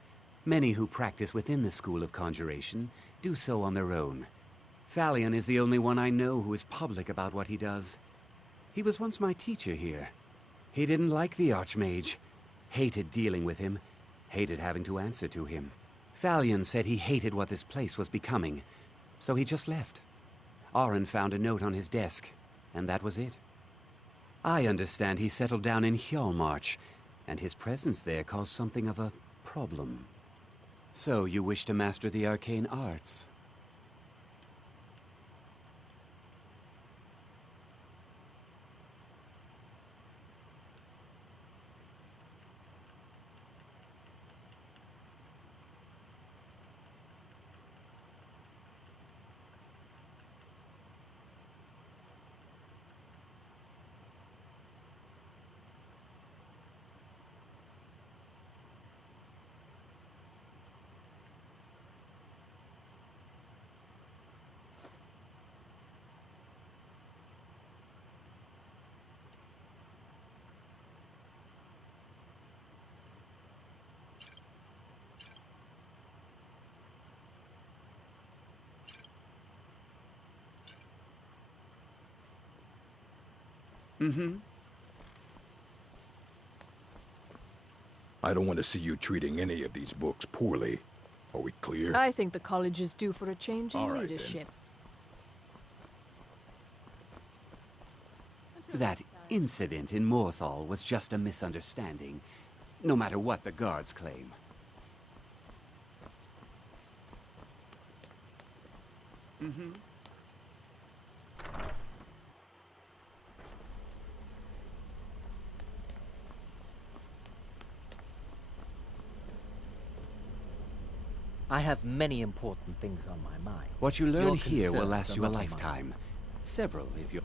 Many who practice within the School of Conjuration do so on their own. Phalion is the only one I know who is public about what he does. He was once my teacher here. He didn't like the Archmage. Hated dealing with him, hated having to answer to him. Phalion said he hated what this place was becoming, so he just left. Aron found a note on his desk, and that was it. I understand he settled down in Hjalmarch, and his presence there caused something of a problem. So you wish to master the arcane arts? Mm-hmm. I don't want to see you treating any of these books poorly. Are we clear? I think the college is due for a change in All right, leadership. That incident in Morthal was just a misunderstanding, no matter what the guards claim. Mm-hmm. I have many important things on my mind. What you learn Your here will concerns last are you a not on mine. lifetime. Several, if you're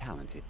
talented.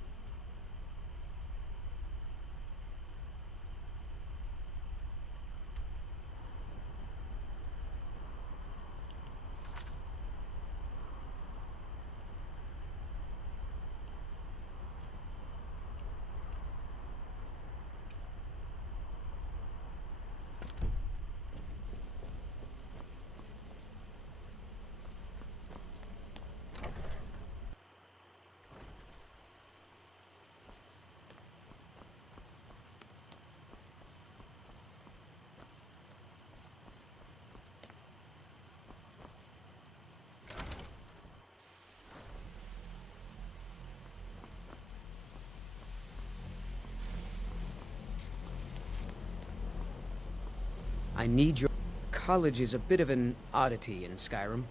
I need your... College is a bit of an oddity in Skyrim.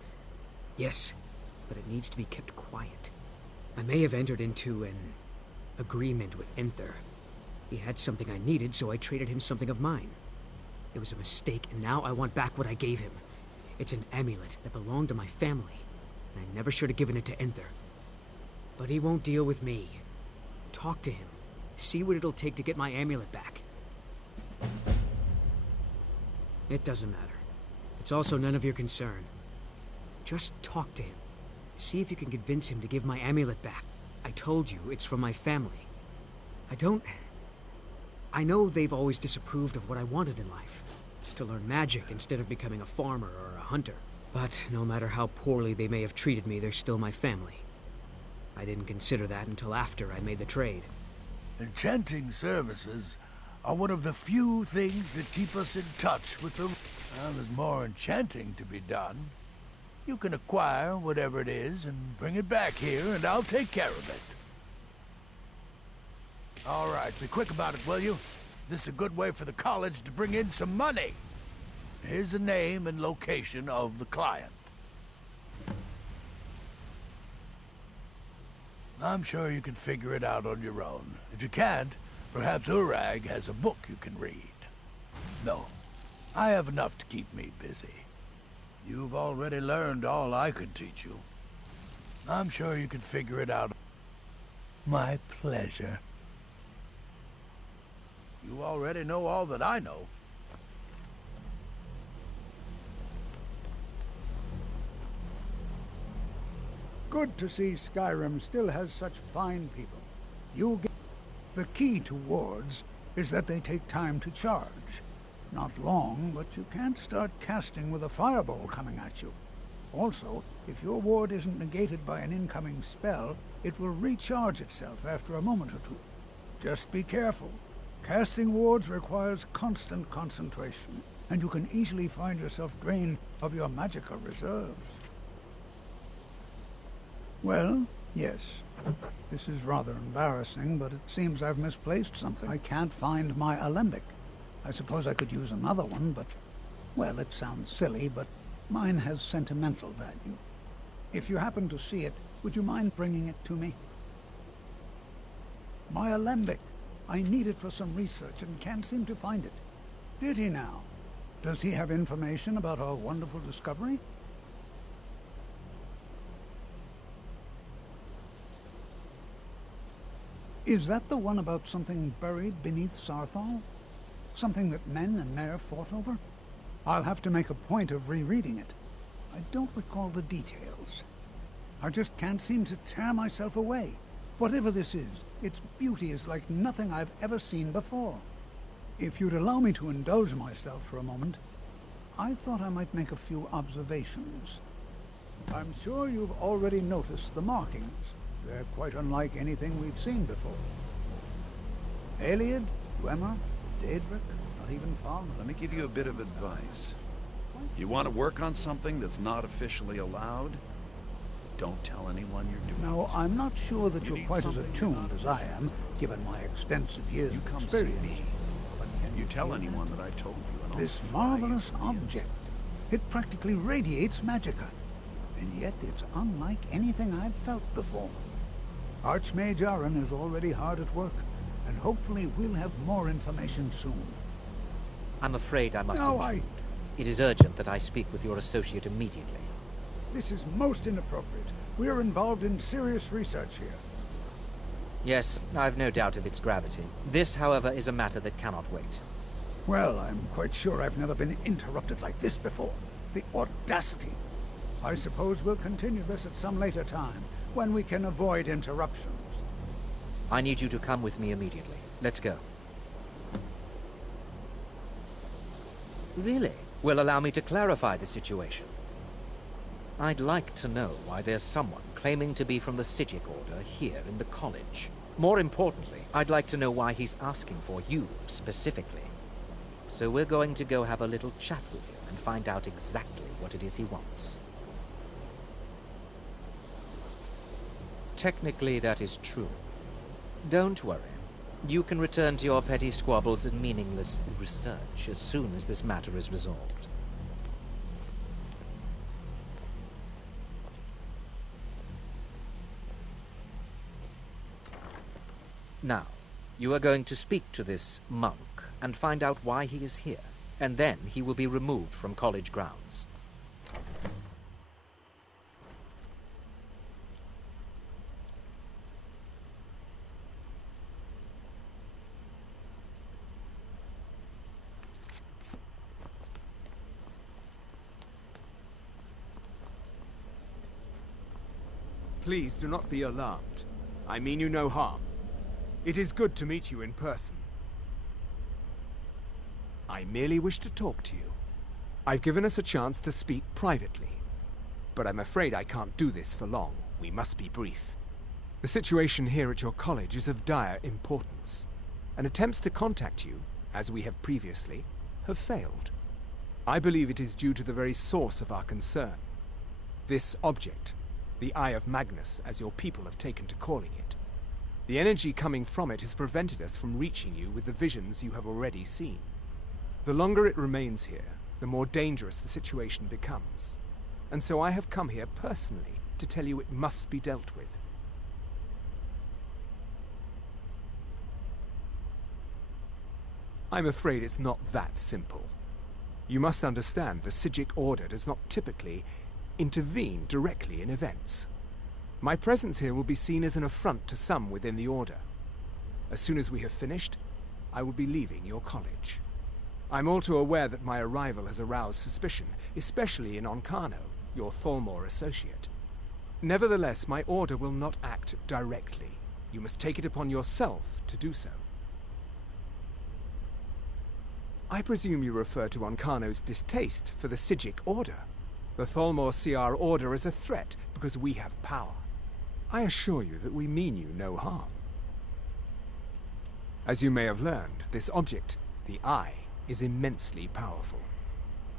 Yes, but it needs to be kept quiet. I may have entered into an agreement with Enther. He had something I needed, so I traded him something of mine. It was a mistake, and now I want back what I gave him. It's an amulet that belonged to my family, and I never should have given it to Enther. But he won't deal with me. Talk to him. See what it'll take to get my amulet back. It doesn't matter. It's also none of your concern. Just talk to him. See if you can convince him to give my amulet back. I told you, it's from my family. I know they've always disapproved of what I wanted in life. To learn magic instead of becoming a farmer or a hunter. But no matter how poorly they may have treated me, they're still my family. I didn't consider that until after I made the trade. Enchanting services are one of the few things that keep us in touch with the... Well, there's more enchanting to be done. You can acquire whatever it is and bring it back here, and I'll take care of it. All right, be quick about it, will you? This is a good way for the college to bring in some money. Here's the name and location of the client. I'm sure you can figure it out on your own. If you can't, perhaps Urag has a book you can read. No, I have enough to keep me busy. You've already learned all I could teach you. I'm sure you can figure it out. My pleasure. You already know all that I know. Good to see Skyrim still has such fine people. You'll get... The key to wards is that they take time to charge. Not long, but you can't start casting with a fireball coming at you. Also, if your ward isn't negated by an incoming spell, it will recharge itself after a moment or two. Just be careful. Casting wards requires constant concentration, and you can easily find yourself drained of your magical reserves. Well, yes. This is rather embarrassing, but it seems I've misplaced something. I can't find my alembic. I suppose I could use another one, but... Well, it sounds silly, but mine has sentimental value. If you happen to see it, would you mind bringing it to me? My alembic. I need it for some research and can't seem to find it. Did he now? Does he have information about our wonderful discovery? Is that the one about something buried beneath Sarthal? Something that men and Mare fought over? I'll have to make a point of rereading it. I don't recall the details. I just can't seem to tear myself away. Whatever this is, its beauty is like nothing I've ever seen before. If you'd allow me to indulge myself for a moment, I thought I might make a few observations. I'm sure you've already noticed the markings. They're quite unlike anything we've seen before. Aliad, Dwemer, Daedric, not even Fallen. Let me give you a bit of advice. You want to work on something that's not officially allowed? Don't tell anyone you're doing. Now, I'm not sure that you're quite as attuned as I am, given my extensive years You of come experience. see me. But can You tell anyone that I told you, and I'll this fry marvelous you. object, it practically radiates magicka, and yet it's unlike anything I've felt before. Archmage Aaron is already hard at work, and hopefully we'll have more information soon. I'm afraid I must No, intrude. It is urgent that I speak with your associate immediately. This is most inappropriate. We're involved in serious research here. Yes, I've no doubt of its gravity. This, however, is a matter that cannot wait. Well, I'm quite sure I've never been interrupted like this before. The audacity. I suppose we'll continue this at some later time, when we can avoid interruptions. I need you to come with me immediately. Let's go. Really? Well, allow me to clarify the situation. I'd like to know why there's someone claiming to be from the Psijic Order here in the college. More importantly, I'd like to know why he's asking for you, specifically. So we're going to go have a little chat with him and find out exactly what it is he wants. Technically, that is true. Don't worry. You can return to your petty squabbles and meaningless research as soon as this matter is resolved. Now, you are going to speak to this monk and find out why he is here, and then he will be removed from college grounds. Please do not be alarmed. I mean you no harm. It is good to meet you in person. I merely wish to talk to you. I've given us a chance to speak privately, but I'm afraid I can't do this for long. We must be brief. The situation here at your college is of dire importance, and attempts to contact you, as we have previously, have failed. I believe it is due to the very source of our concern. This object, the Eye of Magnus, as your people have taken to calling it. The energy coming from it has prevented us from reaching you with the visions you have already seen. The longer it remains here, the more dangerous the situation becomes. And so I have come here personally to tell you it must be dealt with. I'm afraid it's not that simple. You must understand the Psijic Order does not typically intervene directly in events. My presence here will be seen as an affront to some within the Order. As soon as we have finished, I will be leaving your college. I'm all too aware that my arrival has aroused suspicion, especially in Onkano, your Thalmor associate. Nevertheless, my Order will not act directly. You must take it upon yourself to do so. I presume you refer to Onkano's distaste for the Psijic Order. The Thalmor see our Order as a threat because we have power. I assure you that we mean you no harm. As you may have learned, this object, the Eye, is immensely powerful.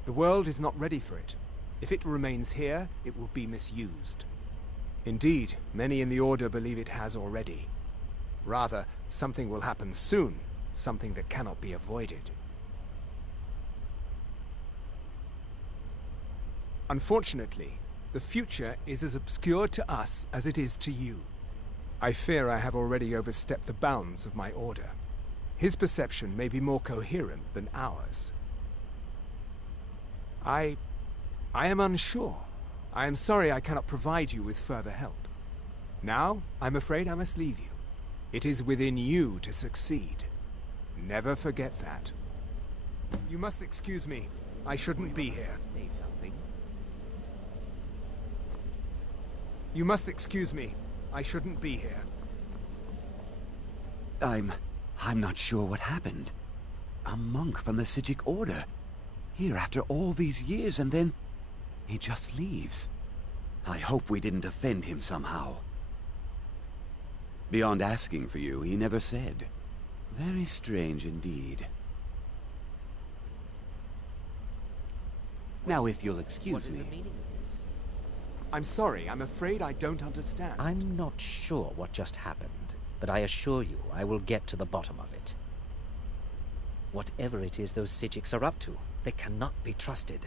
The world is not ready for it. If it remains here, it will be misused. Indeed, many in the Order believe it has already. Rather, something will happen soon, something that cannot be avoided. Unfortunately, the future is as obscure to us as it is to you. I fear I have already overstepped the bounds of my Order. His perception may be more coherent than ours. I am unsure. I am sorry I cannot provide you with further help. Now, I'm afraid I must leave you. It is within you to succeed. Never forget that. You must excuse me. I shouldn't be here. Say something. You must excuse me. I shouldn't be here. I'm not sure what happened. A monk from the Psijic Order. Here after all these years, and then he just leaves. I hope we didn't offend him somehow. Beyond asking for you, he never said. Very strange indeed. Now, if you'll excuse me. I'm sorry, I'm afraid I don't understand. I'm not sure what just happened, but I assure you I will get to the bottom of it. Whatever it is those Psijics are up to, they cannot be trusted.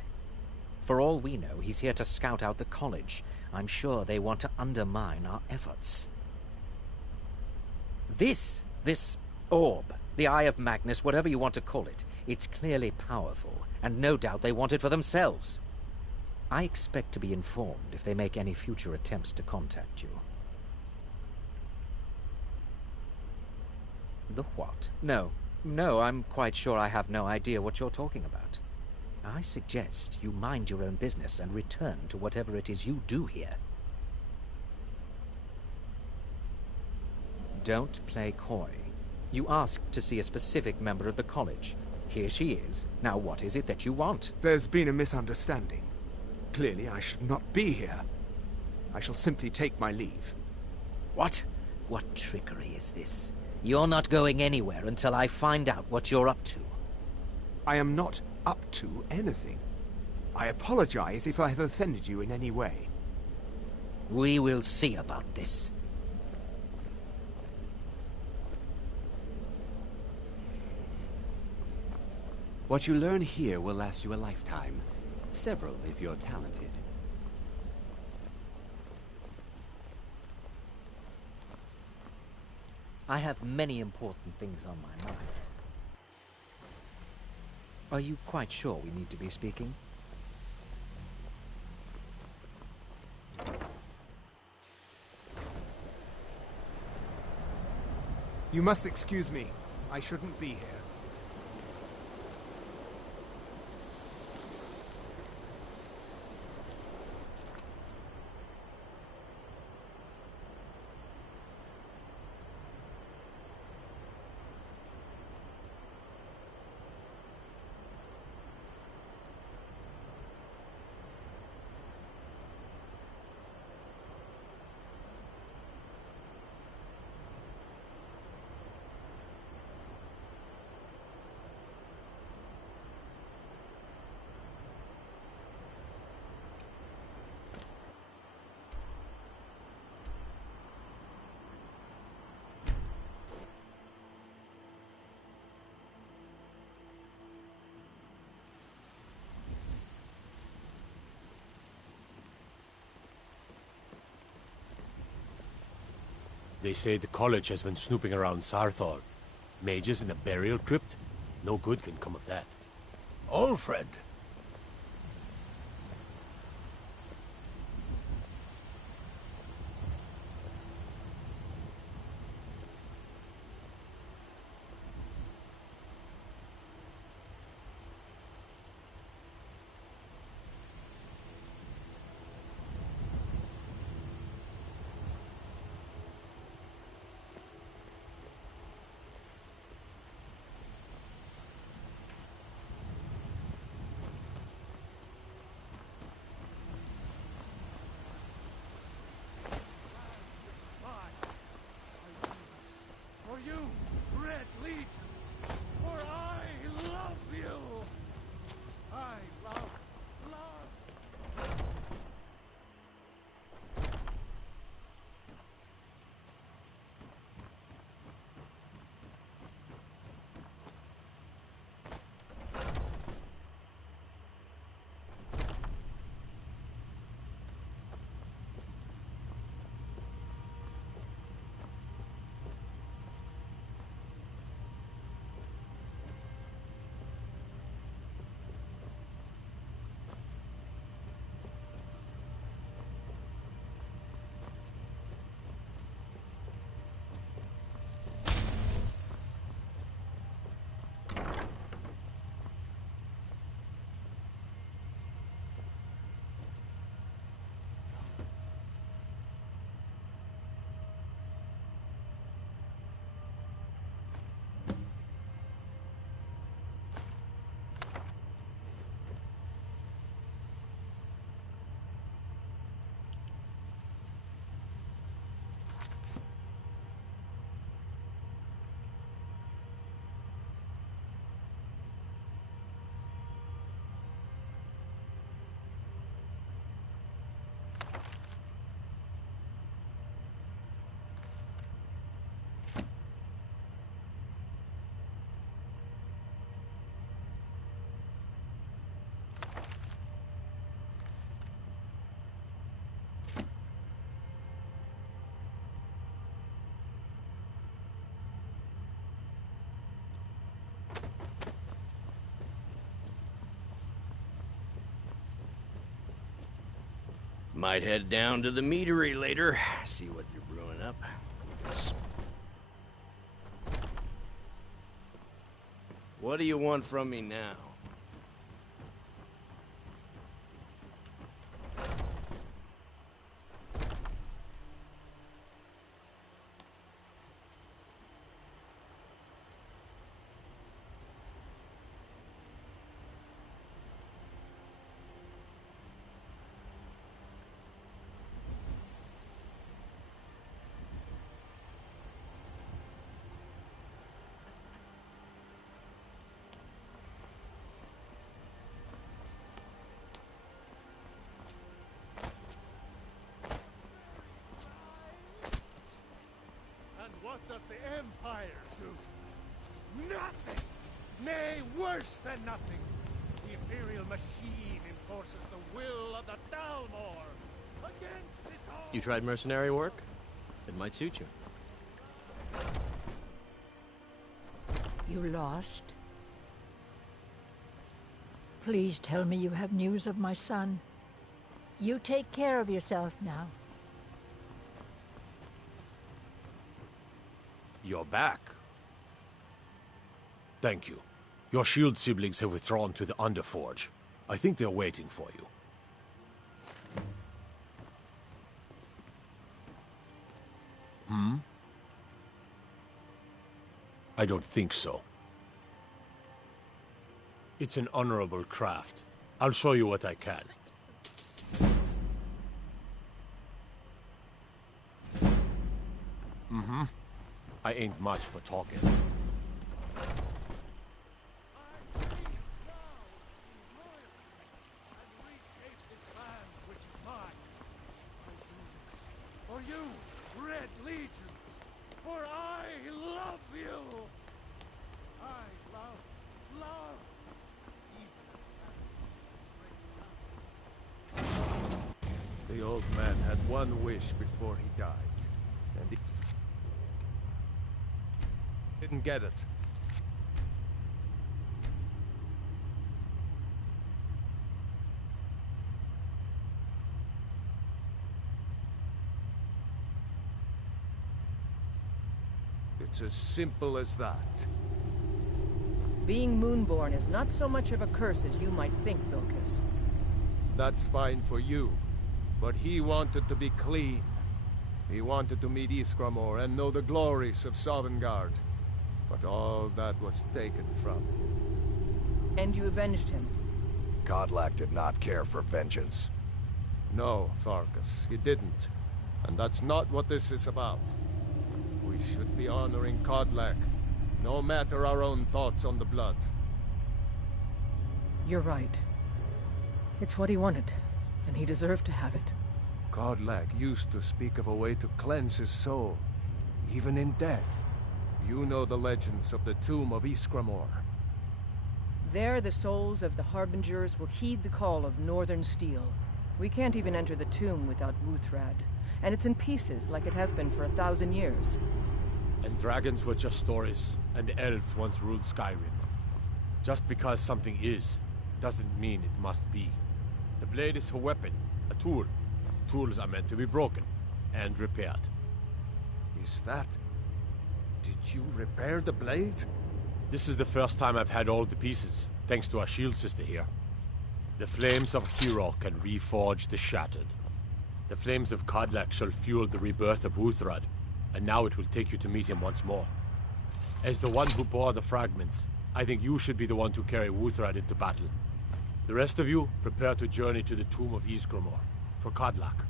For all we know, he's here to scout out the college. I'm sure they want to undermine our efforts. This orb, the Eye of Magnus, whatever you want to call it, it's clearly powerful, and no doubt they want it for themselves. I expect to be informed if they make any future attempts to contact you. The what? No, I'm quite sure I have no idea what you're talking about. I suggest you mind your own business and return to whatever it is you do here. Don't play coy. You asked to see a specific member of the college. Here she is. Now what is it that you want? There's been a misunderstanding. Clearly, I should not be here. I shall simply take my leave. What? What trickery is this? You're not going anywhere until I find out what you're up to. I am not up to anything. I apologize if I have offended you in any way. We will see about this. What you learn here will last you a lifetime. Several, if you're talented. I have many important things on my mind. Are you quite sure we need to be speaking? You must excuse me. I shouldn't be here. They say the college has been snooping around Sarthor. Mages in a burial crypt? No good can come of that. Alfred! Might head down to the meadery later, see what you're brewing up. What do you want from me now? What does the Empire do? Nothing! Nay, worse than nothing! The Imperial machine enforces the will of the Dalmor! Against it all! You tried mercenary work? It might suit you. You lost? Please tell me you have news of my son. You take care of yourself now. You're back. Thank you. Your shield siblings have withdrawn to the Underforge. I think they're waiting for you. Hmm? I don't think so. It's an honorable craft. I'll show you what I can. Mm-hmm. I ain't much for talking. For you, Red Legions, for I love you! I love, The old man had one wish before he died, and he didn't get it. It's as simple as that. Being Moonborn is not so much of a curse as you might think, Vilcus. That's fine for you, but he wanted to be clean. He wanted to meet Iskramor and know the glories of Sovngarde. But all that was taken from him. And you avenged him. Kodlak did not care for vengeance. No, Farkas, he didn't. And that's not what this is about. We should be honoring Kodlak, no matter our own thoughts on the blood. You're right. It's what he wanted, and he deserved to have it. Kodlak used to speak of a way to cleanse his soul, even in death. You know the legends of the tomb of Iskramor. There, the souls of the Harbingers will heed the call of Northern Steel. We can't even enter the tomb without Wuthrad, and it's in pieces like it has been for 1,000 years. And dragons were just stories, and elves once ruled Skyrim. Just because something is, doesn't mean it must be. The blade is a weapon, a tool. Tools are meant to be broken, and repaired. Is that... Did you repair the blade? This is the first time I've had all the pieces, thanks to our shield sister here. The flames of Hero can reforge the shattered. The flames of Kodlak shall fuel the rebirth of Wuthrad, and now it will take you to meet him once more. As the one who bore the fragments, I think you should be the one to carry Wuthrad into battle. The rest of you, prepare to journey to the tomb of Ysgramor, for Kodlak.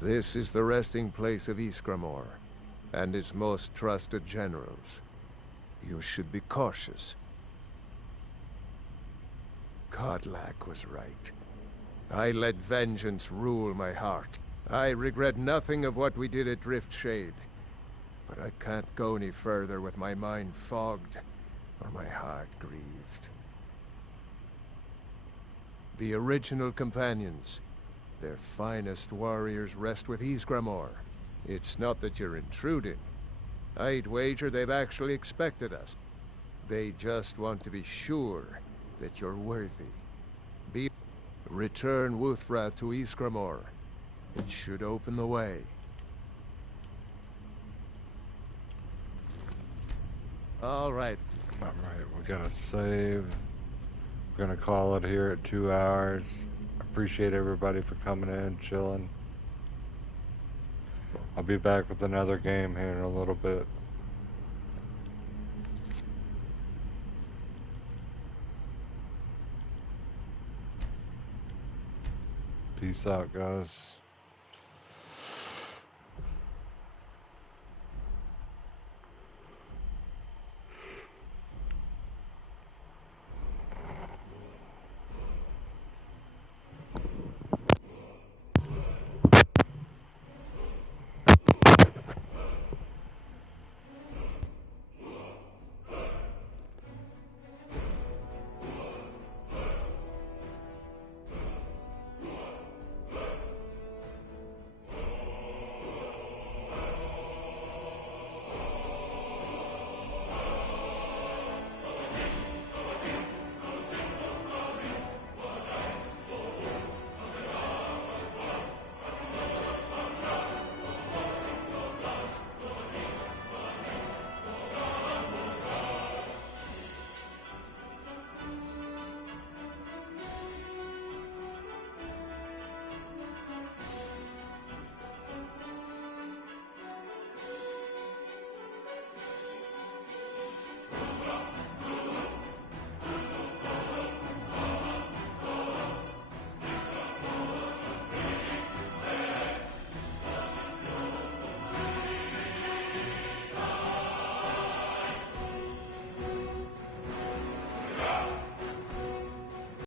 This is the resting place of Ysgramor, and its most trusted generals. You should be cautious. Kodlak was right. I let vengeance rule my heart. I regret nothing of what we did at Driftshade, but I can't go any further with my mind fogged or my heart grieved. The original companions, their finest warriors, rest with Ysgramor. It's not that you're intruding. I'd wager they've actually expected us. They just want to be sure that you're worthy. Return Wuthra to Ysgramor. It should open the way. All right. All right, we gotta save. We're gonna call it here at 2 hours. Appreciate everybody for coming in, chilling. I'll be back with another game here in a little bit. Peace out, guys.